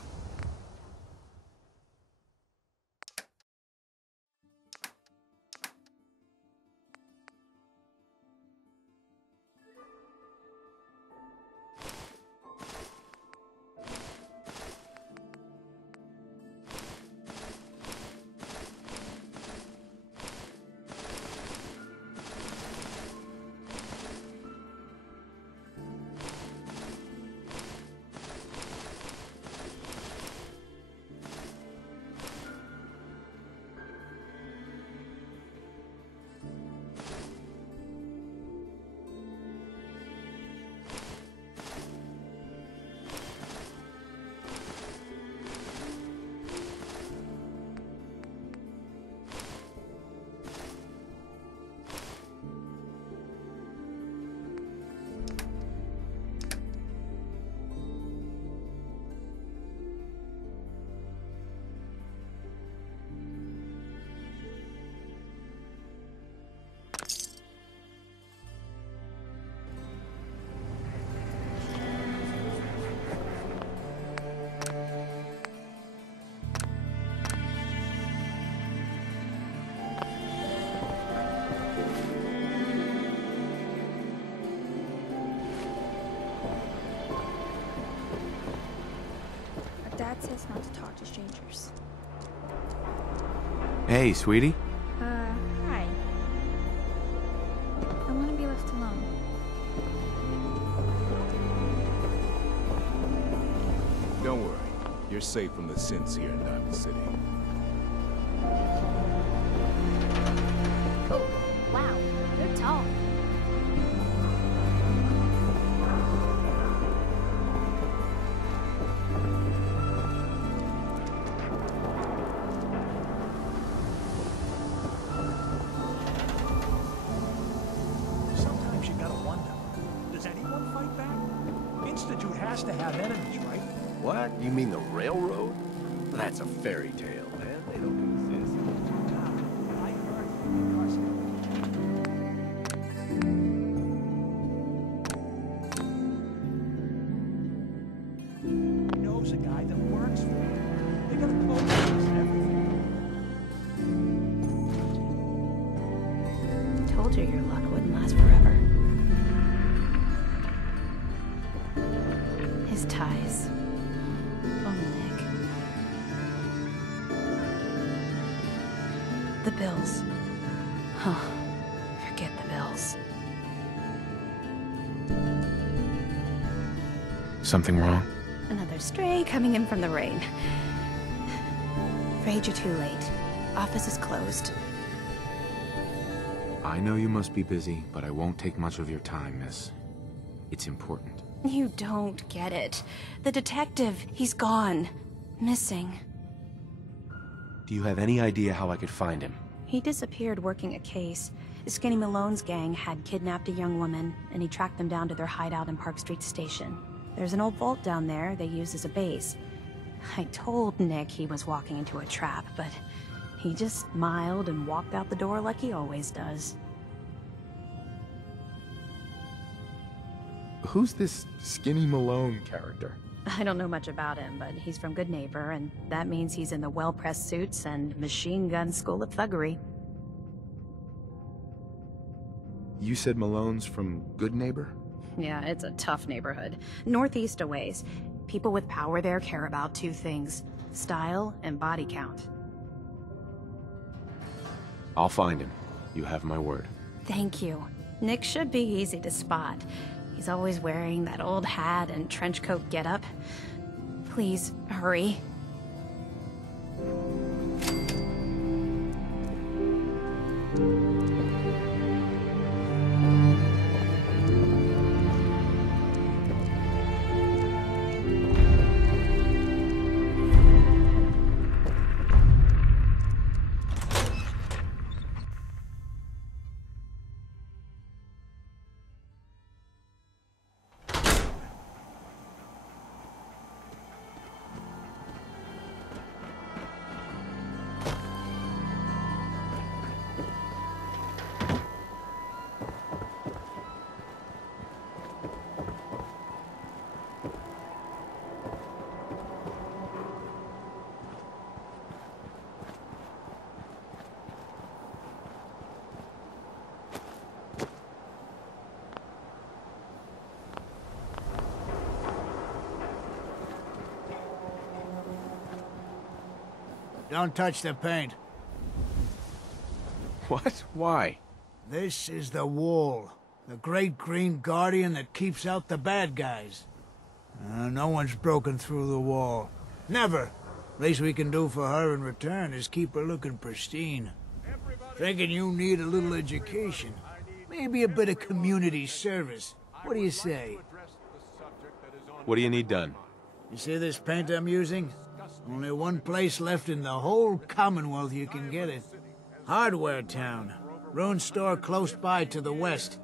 Dad says not to talk to strangers. Hey, sweetie. Hi. I want to be left alone. Don't worry. You're safe from the synths here in Diamond City. Oh, wow. They're tall. Sometimes you gotta wonder, does anyone fight back? Institute has to have enemies, right? What? You mean the railroad? That's a fairy tale, man. They don't exist. I heard he knows a guy that works for him. They got a close and everything. Told you your luck wouldn't last forever. His ties. Oh, Nick. The bills. Oh, forget the bills. Something wrong? Another stray coming in from the rain. Afraid you're too late. Office is closed. I know you must be busy, but I won't take much of your time, miss. It's important. You don't get it. The detective, he's gone. Missing. Do you have any idea how I could find him? He disappeared working a case. Skinny Malone's gang had kidnapped a young woman, and he tracked them down to their hideout in Park Street Station. There's an old vault down there they use as a base. I told Nick he was walking into a trap, but he just smiled and walked out the door like he always does. Who's this Skinny Malone character? I don't know much about him, but he's from Good Neighbor, and that means he's in the well-pressed suits and machine gun school of thuggery. You said Malone's from Good Neighbor? Yeah, it's a tough neighborhood. Northeast a ways. People with power there care about two things: style and body count. I'll find him. You have my word. Thank you. Nick should be easy to spot. He's always wearing that old hat and trench coat getup. Please, hurry. Don't touch the paint. What? Why? This is the Wall. The great green guardian that keeps out the bad guys. No one's broken through the Wall. Never. Least we can do for her in return is keep her looking pristine. Thinking you need a little education. Maybe a bit of community service. What do you say? What do you need done? You see this paint I'm using? Only one place left in the whole Commonwealth you can get it. Hardware Town. Ruin store close by to the west.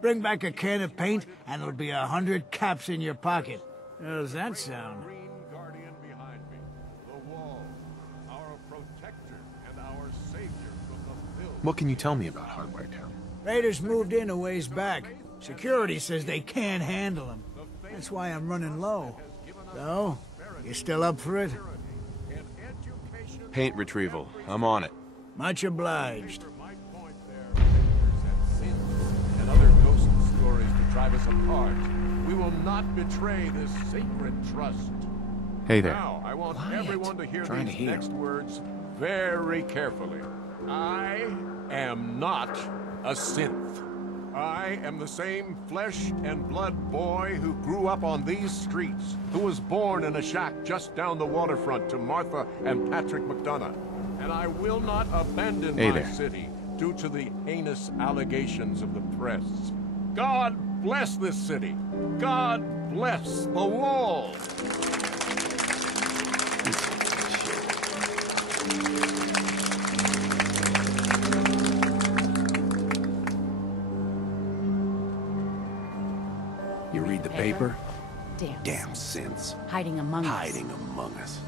Bring back a can of paint, and there'll be 100 caps in your pocket. How does that sound? What can you tell me about Hardware Town? Raiders moved in a ways back. Security says they can't handle them. That's why I'm running low. So, you still up for it? Paint retrieval. I'm on it. Much obliged. And other ghost stories to drive us apart. We will not betray this sacred trust. Hey there. Now, I want everyone to hear Trying these to hear. next words very carefully. I am not a synth. I am the same flesh and blood boy who grew up on these streets, who was born in a shack just down the waterfront to Martha and Patrick McDonough. And I will not abandon Hey my there. city due to the heinous allegations of the press. God bless this city. God bless the Wall. You read the paper? Damn synths. Hiding among us. Hiding among us.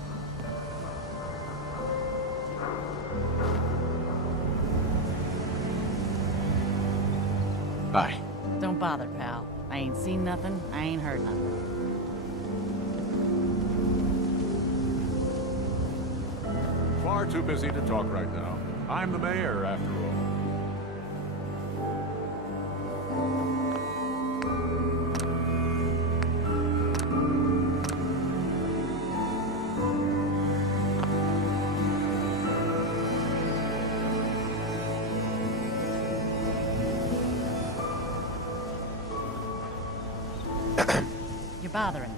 Bye. Don't bother, pal. I ain't seen nothing, I ain't heard nothing. Far too busy to talk right now. I'm the mayor, after all. You're bothering me.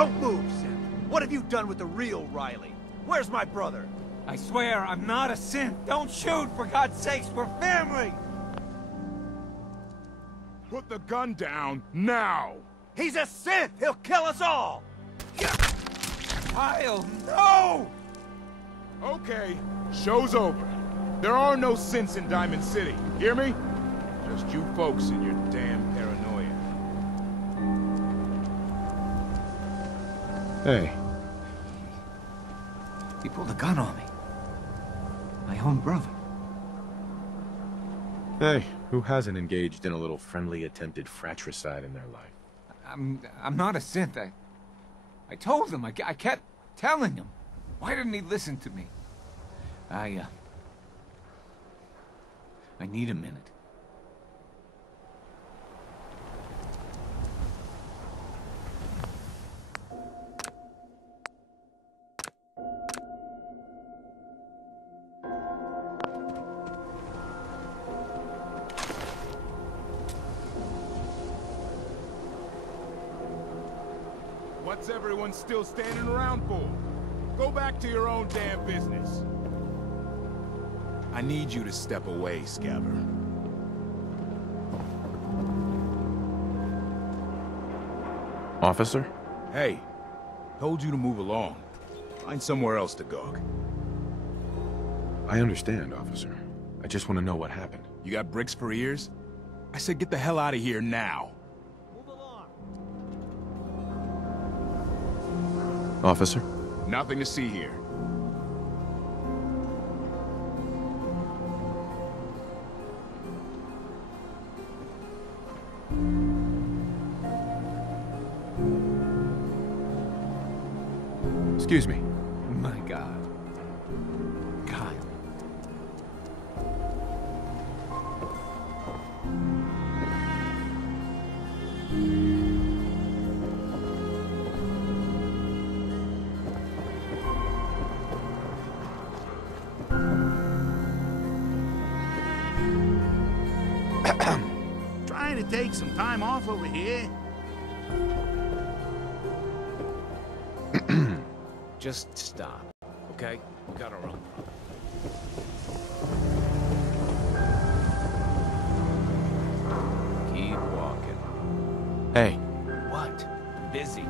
Don't move, Synth. What have you done with the real Riley? Where's my brother? I swear, I'm not a synth. Don't shoot, for God's sakes, we're family! Put the gun down, now! He's a synth! He'll kill us all! Kyle, no! Okay, show's over. There are no synths in Diamond City, hear me? Just you folks and your damn paranoia. Hey. He pulled a gun on me. My own brother. Hey, who hasn't engaged in a little friendly attempted fratricide in their life? I'm not a synth. I told him. I kept telling him. Why didn't he listen to me? I need a minute. What's everyone still standing around for? Go back to your own damn business. I need you to step away, Scabber. Officer? Hey, told you to move along. Find somewhere else to go. I understand, officer. I just want to know what happened. You got bricks for ears? I said get the hell out of here now. Officer? Nothing to see here. Excuse me. My God. Kyle. Trying to take some time off over here. Just stop, okay? We got our own problem. Keep walking. Hey. What? Busy.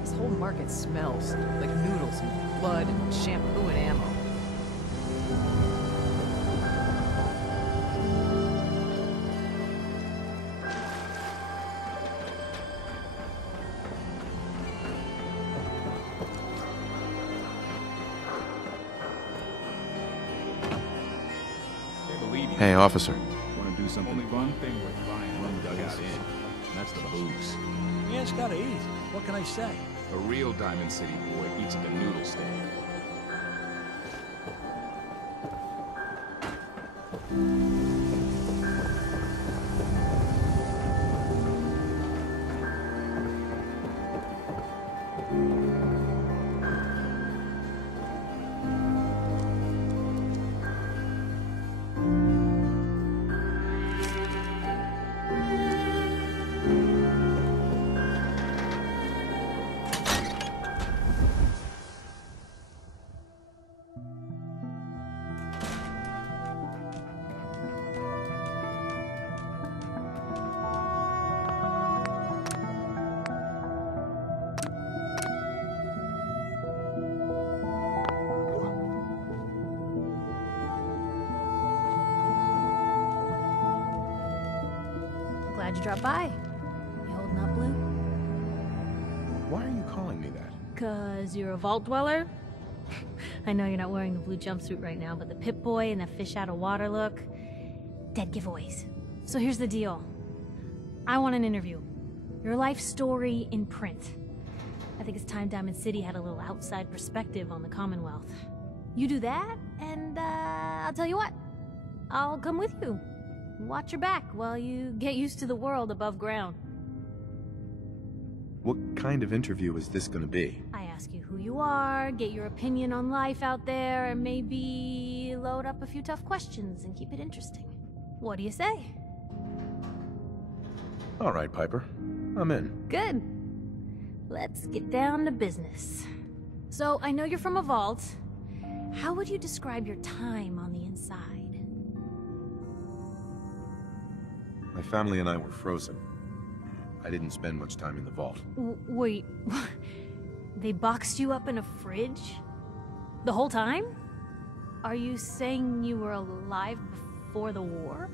This whole market smells like noodles and blood and shampoo and ammo. Hey, officer. Want to do something fun? Run the dugout in. And that's the booze. Yeah, it's gotta eat. What can I say? A real Diamond City boy eats at the noodle stand. Glad you dropped by. You holding up, Blue? Why are you calling me that? 'Cause you're a vault dweller? I know you're not wearing the blue jumpsuit right now, but the Pip-Boy and the fish out of water look... dead giveaways. So here's the deal. I want an interview. Your life story in print. I think it's time Diamond City had a little outside perspective on the Commonwealth. You do that, and I'll tell you what. I'll come with you. Watch your back while you get used to the world above ground. What kind of interview is this gonna be? I ask you who you are, get your opinion on life out there, and maybe load up a few tough questions and keep it interesting. What do you say? All right, Piper. I'm in. Good. Let's get down to business. So, I know you're from a vault. How would you describe your time on the inside? My family and I were frozen. I didn't spend much time in the vault. Wait, they boxed you up in a fridge? The whole time? Are you saying you were alive before the war?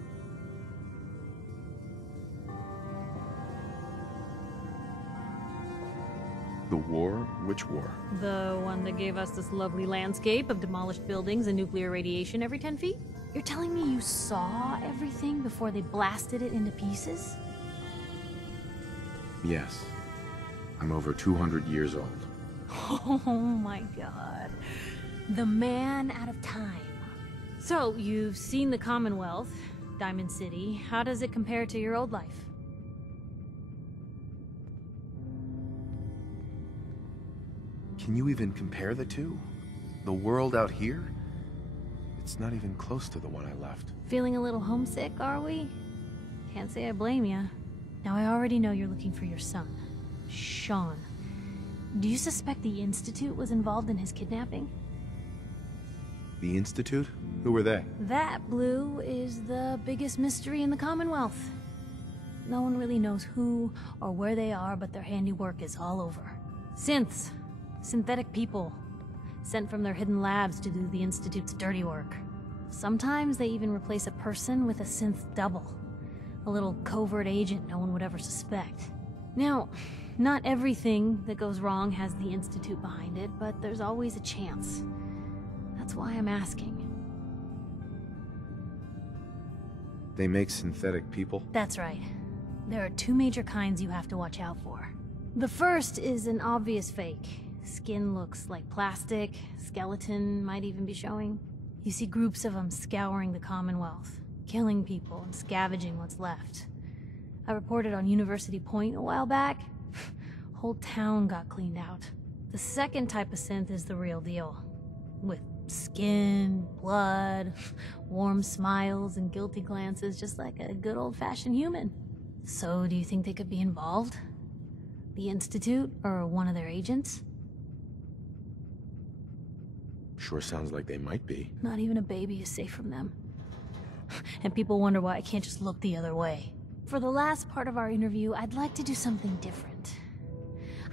The war? Which war? The one that gave us this lovely landscape of demolished buildings and nuclear radiation every 10 feet? You're telling me you saw everything before they blasted it into pieces? Yes. I'm over 200 years old. Oh my god. The man out of time. So, you've seen the Commonwealth, Diamond City. How does it compare to your old life? Can you even compare the two? The world out here? It's not even close to the one I left. Feeling a little homesick, are we? Can't say I blame ya. Now, I already know you're looking for your son, Sean. Do you suspect the Institute was involved in his kidnapping? The Institute? Who were they? That, Blue, is the biggest mystery in the Commonwealth. No one really knows who or where they are, but their handiwork is all over. Synths. Synthetic people. Sent from their hidden labs to do the Institute's dirty work. Sometimes they even replace a person with a synth double. A little covert agent no one would ever suspect. Now, not everything that goes wrong has the Institute behind it, but there's always a chance. That's why I'm asking. They make synthetic people? That's right. There are two major kinds you have to watch out for. The first is an obvious fake. Skin looks like plastic, skeleton might even be showing. You see groups of them scouring the Commonwealth, killing people and scavenging what's left. I reported on University Point a while back. Whole town got cleaned out. The second type of synth is the real deal. With skin, blood, warm smiles, and guilty glances, just like a good old-fashioned human. So, do you think they could be involved? The Institute, or one of their agents? Sure sounds like they might be. Not even a baby is safe from them. And people wonder why I can't just look the other way. For the last part of our interview, I'd like to do something different.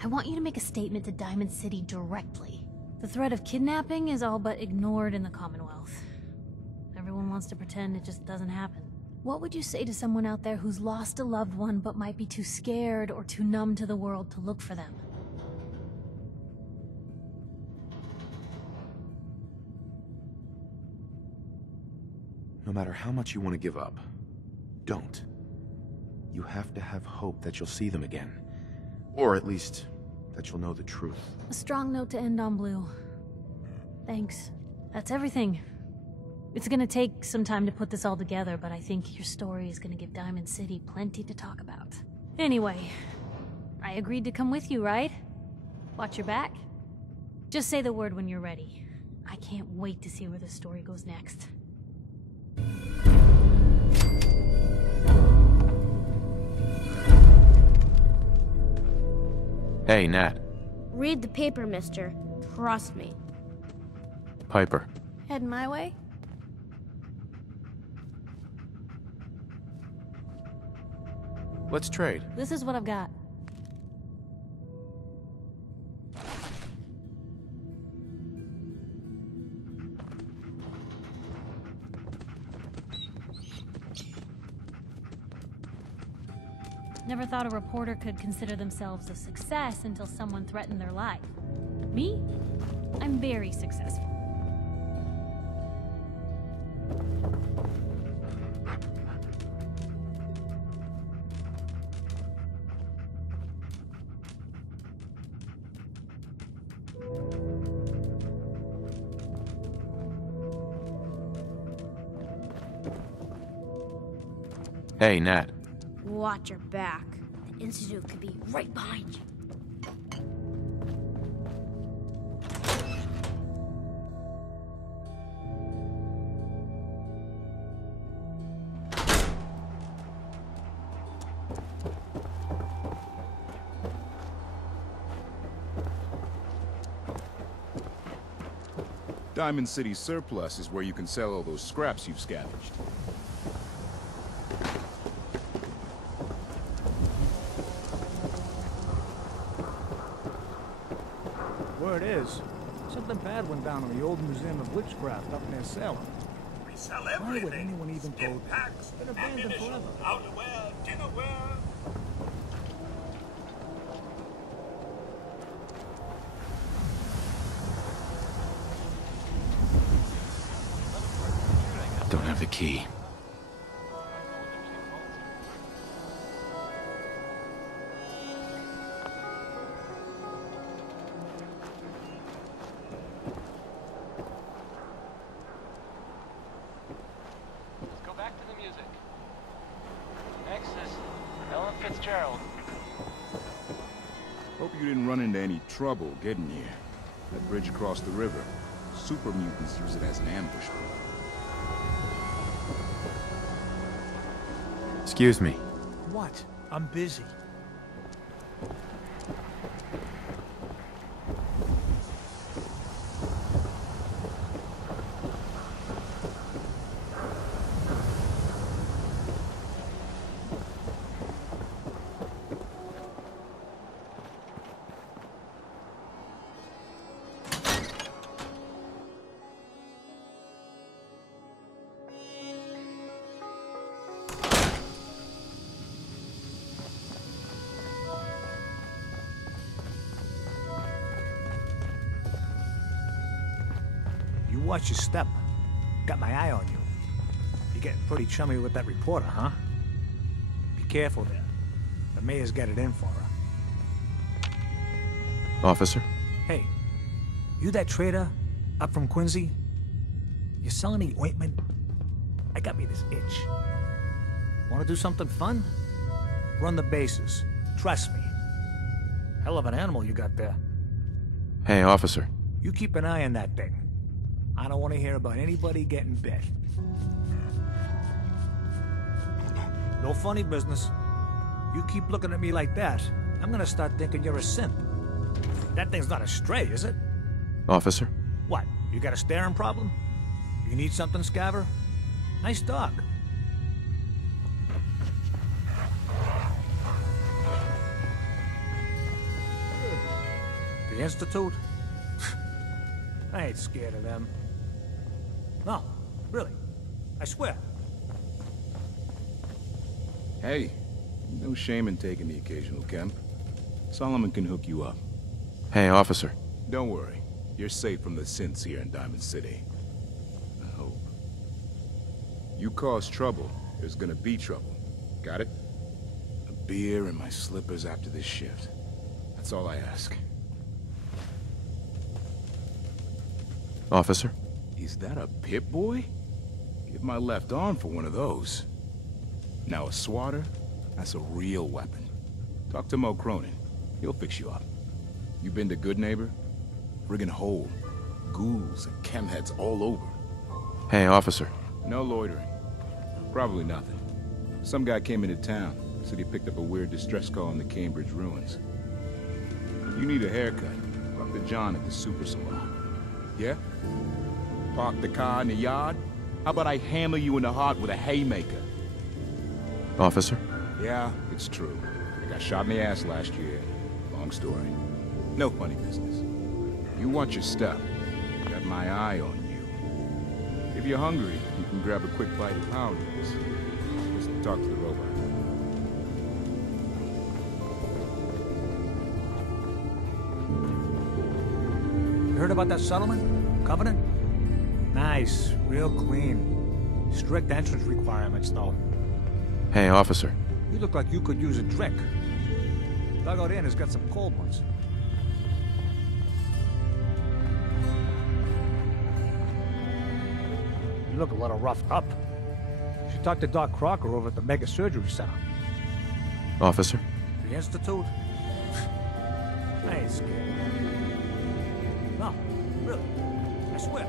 I want you to make a statement to Diamond City directly. The threat of kidnapping is all but ignored in the Commonwealth. Everyone wants to pretend it just doesn't happen. What would you say to someone out there who's lost a loved one but might be too scared or too numb to the world to look for them? No matter how much you want to give up, don't. You have to have hope that you'll see them again. Or at least, that you'll know the truth. A strong note to end on, Blue. Thanks. That's everything. It's gonna take some time to put this all together, but I think your story is gonna give Diamond City plenty to talk about. Anyway, I agreed to come with you, right? Watch your back. Just say the word when you're ready. I can't wait to see where the story goes next. Hey, Nat. Read the paper, mister. Trust me. Piper. Heading my way? Let's trade. This is what I've got. Never thought a reporter could consider themselves a success until someone threatened their life. Me? I'm very successful. Hey, Nat. Watch your back. The Institute could be right behind you. Diamond City surplus is where you can sell all those scraps you've scavenged. Word is, something bad went down in the old Museum of Witchcraft up near Salem. We sell Why would everything. anyone even go Packs, been abandoned ammunition, forever? outerwear, dinnerware. Don't have the key. Let's go back to the music. Next is Ella Fitzgerald. Hope you didn't run into any trouble getting here. That bridge across the river. Super mutants use it as an ambush point. Excuse me. What? I'm busy. You watch your step. Got my eye on you. You're getting pretty chummy with that reporter, huh? Be careful there. The mayor's got it in for her. Officer? Hey, you that trader up from Quincy? You selling any ointment? I got me this itch. Want to do something fun? Run the bases. Trust me. Hell of an animal you got there. Hey, officer. You keep an eye on that thing. I don't want to hear about anybody getting bit. No funny business. You keep looking at me like that, I'm gonna start thinking you're a simp. That thing's not a stray, is it? Officer? What, you got a staring problem? You need something, Scaver? Nice dog. The Institute? I ain't scared of them. No, really. I swear. Hey, no shame in taking the occasional camp. Solomon can hook you up. Hey, officer. Don't worry. You're safe from the synths here in Diamond City. I hope. You cause trouble, there's gonna be trouble. Got it? A beer and my slippers after this shift. That's all I ask. Officer? Is that a Pip-Boy? Give my left arm for one of those. Now a swatter? That's a real weapon. Talk to Mo Cronin. He'll fix you up. You been to Good Neighbor? Friggin' hole. Ghouls and chemheads all over. Hey, officer. No loitering. Probably nothing. Some guy came into town. Said he picked up a weird distress call in the Cambridge ruins. You need a haircut. Talk to John at the Super Salon. Yeah? Park the car in the yard? How about I hammer you in the heart with a haymaker? Officer? Yeah, it's true. I got shot in the ass last year. Long story. No funny business. You want your stuff. Got my eye on you. If you're hungry, you can grab a quick bite of Powder's. Just talk to the robot. You heard about that settlement? Covenant? Nice, real clean. Strict entrance requirements, though. Hey, officer. You look like you could use a drink. Dugout Inn has got some cold ones. You look a little roughed up. You should talk to Doc Crocker over at the Mega Surgery Center. Officer? The Institute? I ain't scared. No, really. I swear.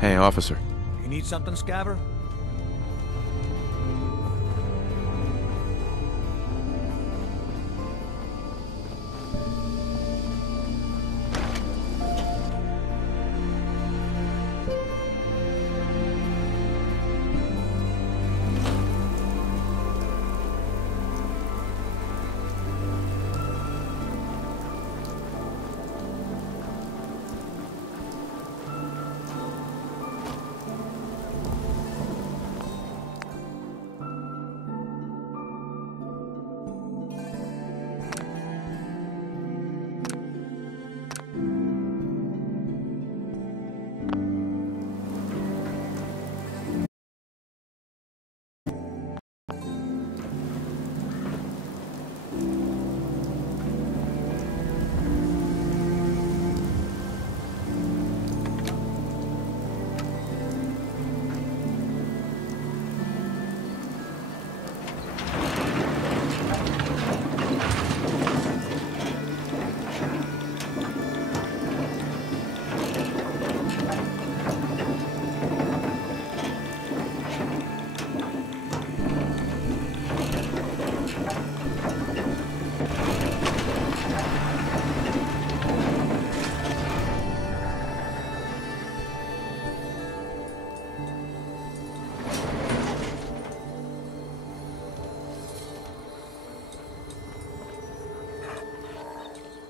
Hey, officer. You need something, Scaver?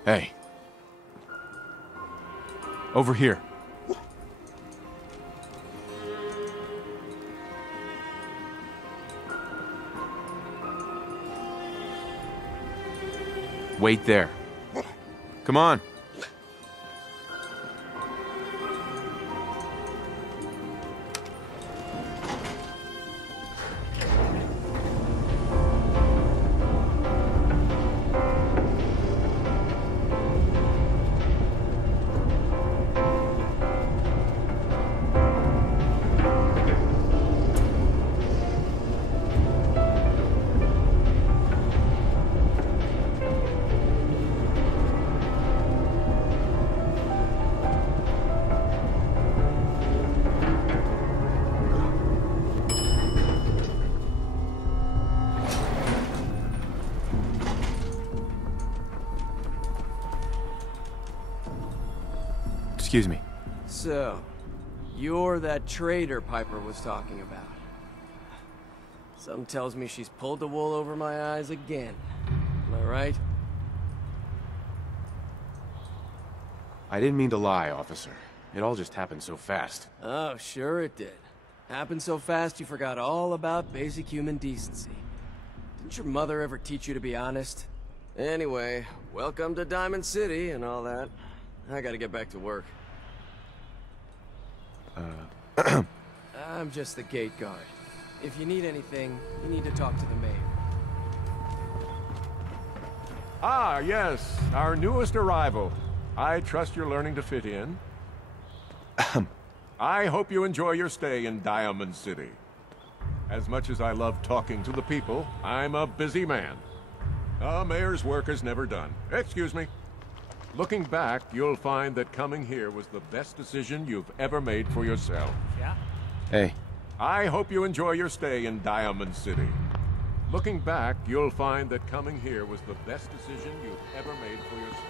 Hey. Over here. Wait there. Come on. Excuse me. So, you're that traitor Piper was talking about. Something tells me she's pulled the wool over my eyes again. Am I right? I didn't mean to lie, officer. It all just happened so fast. Oh, sure it did. Happened so fast you forgot all about basic human decency. Didn't your mother ever teach you to be honest? Anyway, welcome to Diamond City and all that. I gotta get back to work. I'm just the gate guard. If you need anything, you need to talk to the mayor. Ah, yes, our newest arrival. I trust you're learning to fit in. I hope you enjoy your stay in Diamond City. As much as I love talking to the people, I'm a busy man. A mayor's work is never done. Excuse me. Looking back, you'll find that coming here was the best decision you've ever made for yourself. Yeah? Hey. I hope you enjoy your stay in Diamond City. Looking back, you'll find that coming here was the best decision you've ever made for yourself.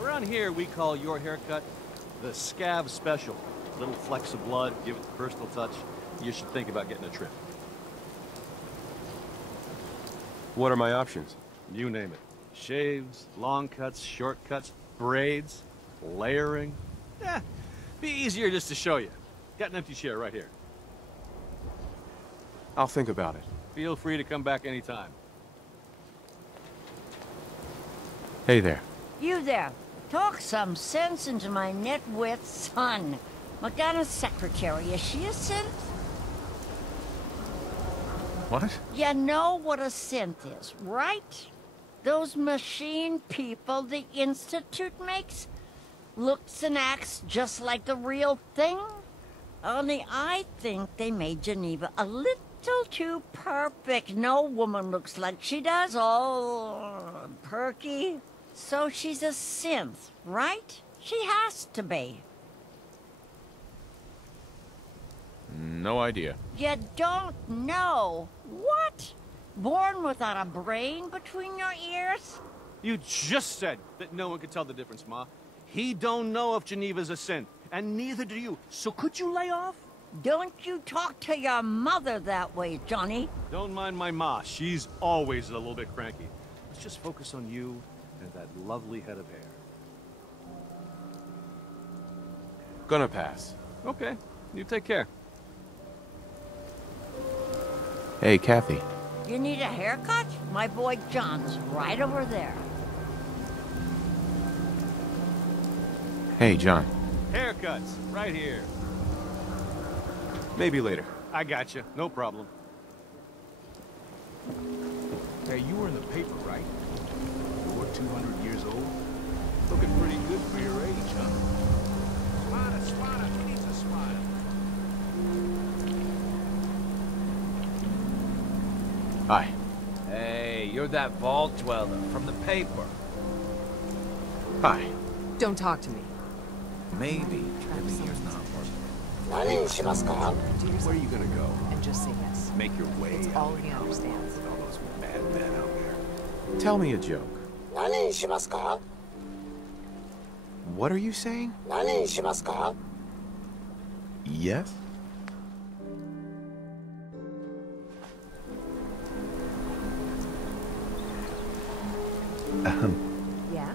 Around here, we call your haircut the scab special. Little flecks of blood, give it the personal touch. You should think about getting a trim. What are my options? You name it. Shaves, long cuts, short cuts, braids, layering. Be easier just to show you. Got an empty chair right here. I'll think about it. Feel free to come back anytime. Hey there. You there. Talk some sense into my nitwit son. McDonough's secretary, is she a synth? What? You know what a synth is, right? Those machine people the Institute makes? Looks and acts just like the real thing? Only I think they made Geneva a little too perfect. No woman looks like she does, all perky. So she's a synth, right? She has to be. No idea. You don't know? What? Born without a brain between your ears? You just said that no one could tell the difference, Ma. He don't know if Geneva's a synth, and neither do you. So could you lay off? Don't you talk to your mother that way, Johnny. Don't mind my Ma. She's always a little bit cranky. Let's just focus on you and that lovely head of hair. Gonna pass. Okay. You take care. Hey, Kathy. You need a haircut? My boy John's right over there. Hey, John. Haircuts, right here. Maybe later. I got you. No problem. Hey, you were in the paper, right? You're 200 years old? Looking pretty good for your age, huh? Spotter, he needs a spotter. Hi. Hey, you're that vault dweller from the paper. Hi. Don't talk to me. Maybe everything's not working. Where are you gonna go? And just say yes. Make your way It's out all of he understands. with all those bad men out there. Tell me a joke. What are you saying? Yes? Yeah?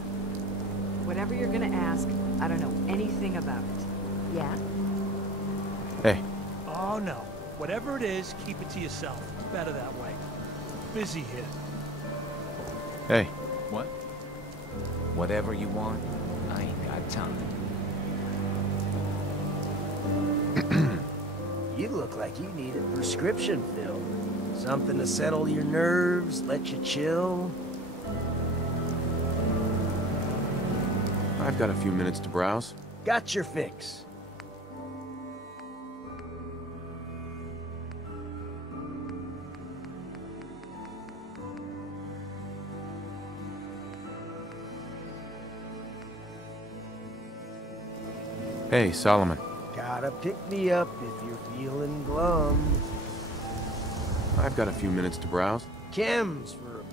Whatever you're gonna ask, I don't know anything about it. Yeah? Hey. Oh, no. Whatever it is, keep it to yourself. Better that way. Busy here. Hey. What? Whatever you want, I ain't got time. You look like you need a prescription filled. Something to settle your nerves, let you chill. I've got a few minutes to browse. Got your fix. Hey, Solomon. Gotta pick me up if you're feeling glum. I've got a few minutes to browse. Chems for a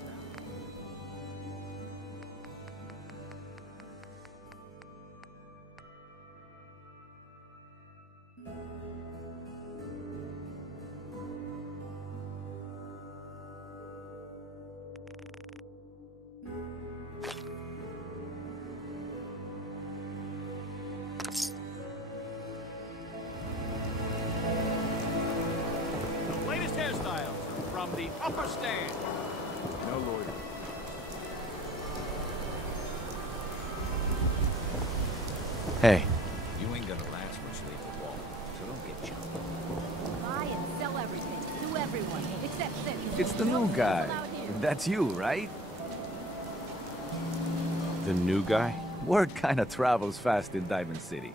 The latest hairstyle from the upper stand. No, Lord. Hey. You ain't gonna last much lethal wall, so don't get jumped. Buy and sell everything to everyone, except Sim. It's the new guy. That's you, right? The new guy? Word kinda travels fast in Diamond City.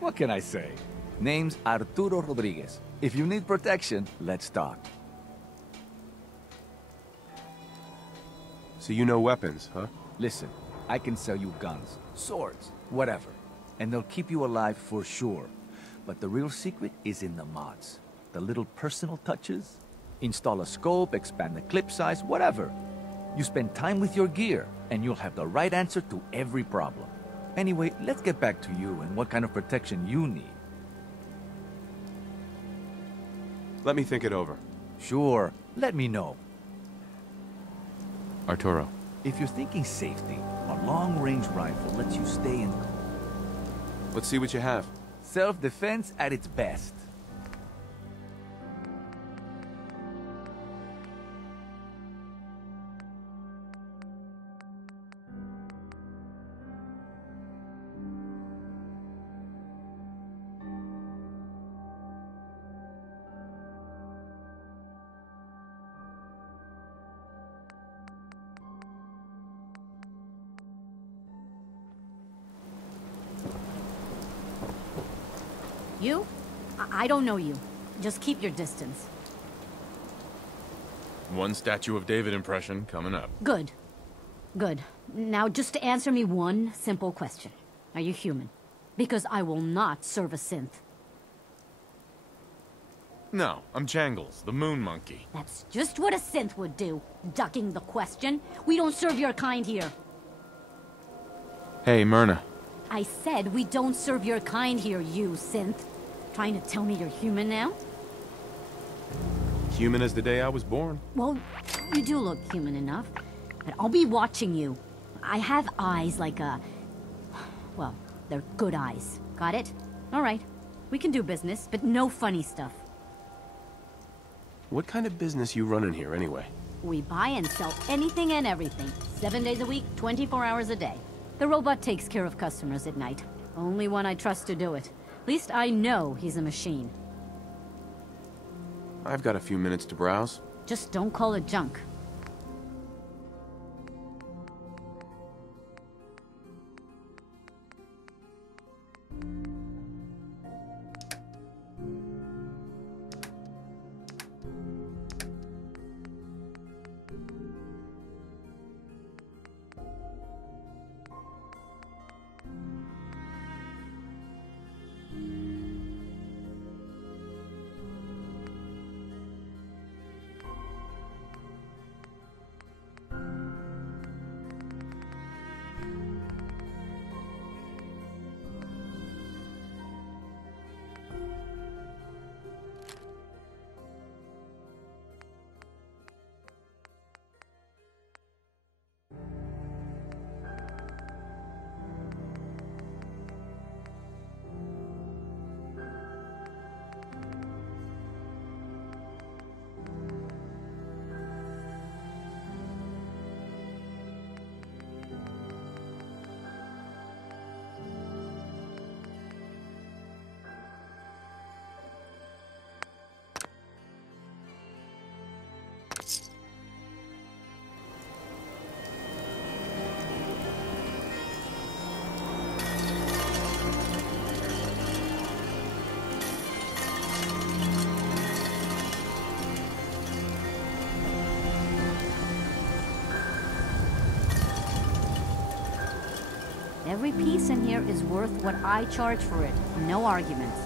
What can I say? Name's Arturo Rodriguez. If you need protection, let's talk. So you know weapons, huh? Listen, I can sell you guns, swords, whatever. And they'll keep you alive for sure. But the real secret is in the mods. The little personal touches. Install a scope, expand the clip size, whatever. You spend time with your gear, and you'll have the right answer to every problem. Anyway, let's get back to you and what kind of protection you need. Let me think it over. Sure, let me know. Arturo. If you're thinking safety, a long-range rifle lets you stay in. Let's see what you have. Self-defense at its best. You? I don't know you. Just keep your distance. One Statue of David impression coming up. Good. Good. Now just answer me one simple question. Are you human? Because I will not serve a synth. No, I'm Jangles, the moon monkey. That's just what a synth would do. Ducking the question. We don't serve your kind here. Hey, Myrna. I said we don't serve your kind here, you synth. Trying to tell me you're human now? Human as the day I was born. Well, you do look human enough. But I'll be watching you. I have eyes like a... Well, they're good eyes. Got it? All right. We can do business, but no funny stuff. What kind of business you running here, anyway? We buy and sell anything and everything. 7 days a week, 24 hours a day. The robot takes care of customers at night. Only one I trust to do it. At least I know he's a machine. I've got a few minutes to browse. Just don't call it junk. Every piece in here is worth what I charge for it. No arguments.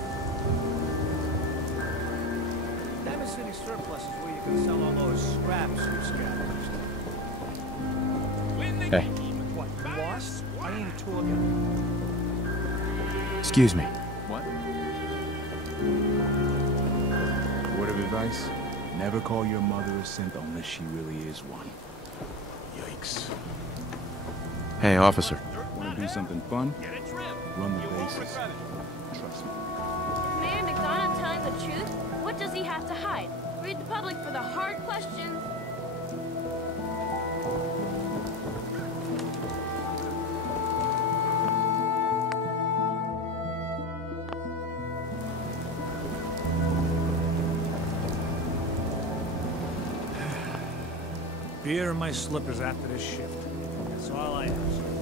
Diamond City Surplus is where you can sell all those scraps you scavenged. Hey. What, boss? I ain't talking. Excuse me. What? Word of advice? Never call your mother a synth unless she really is one. Yikes. Hey, officer. Want to do something fun? Run the bases. Trust me. Is Mayor McDonough telling the truth? What does he have to hide? Read the public for the hard questions. Beer and my slippers after this shift. That's all I ask.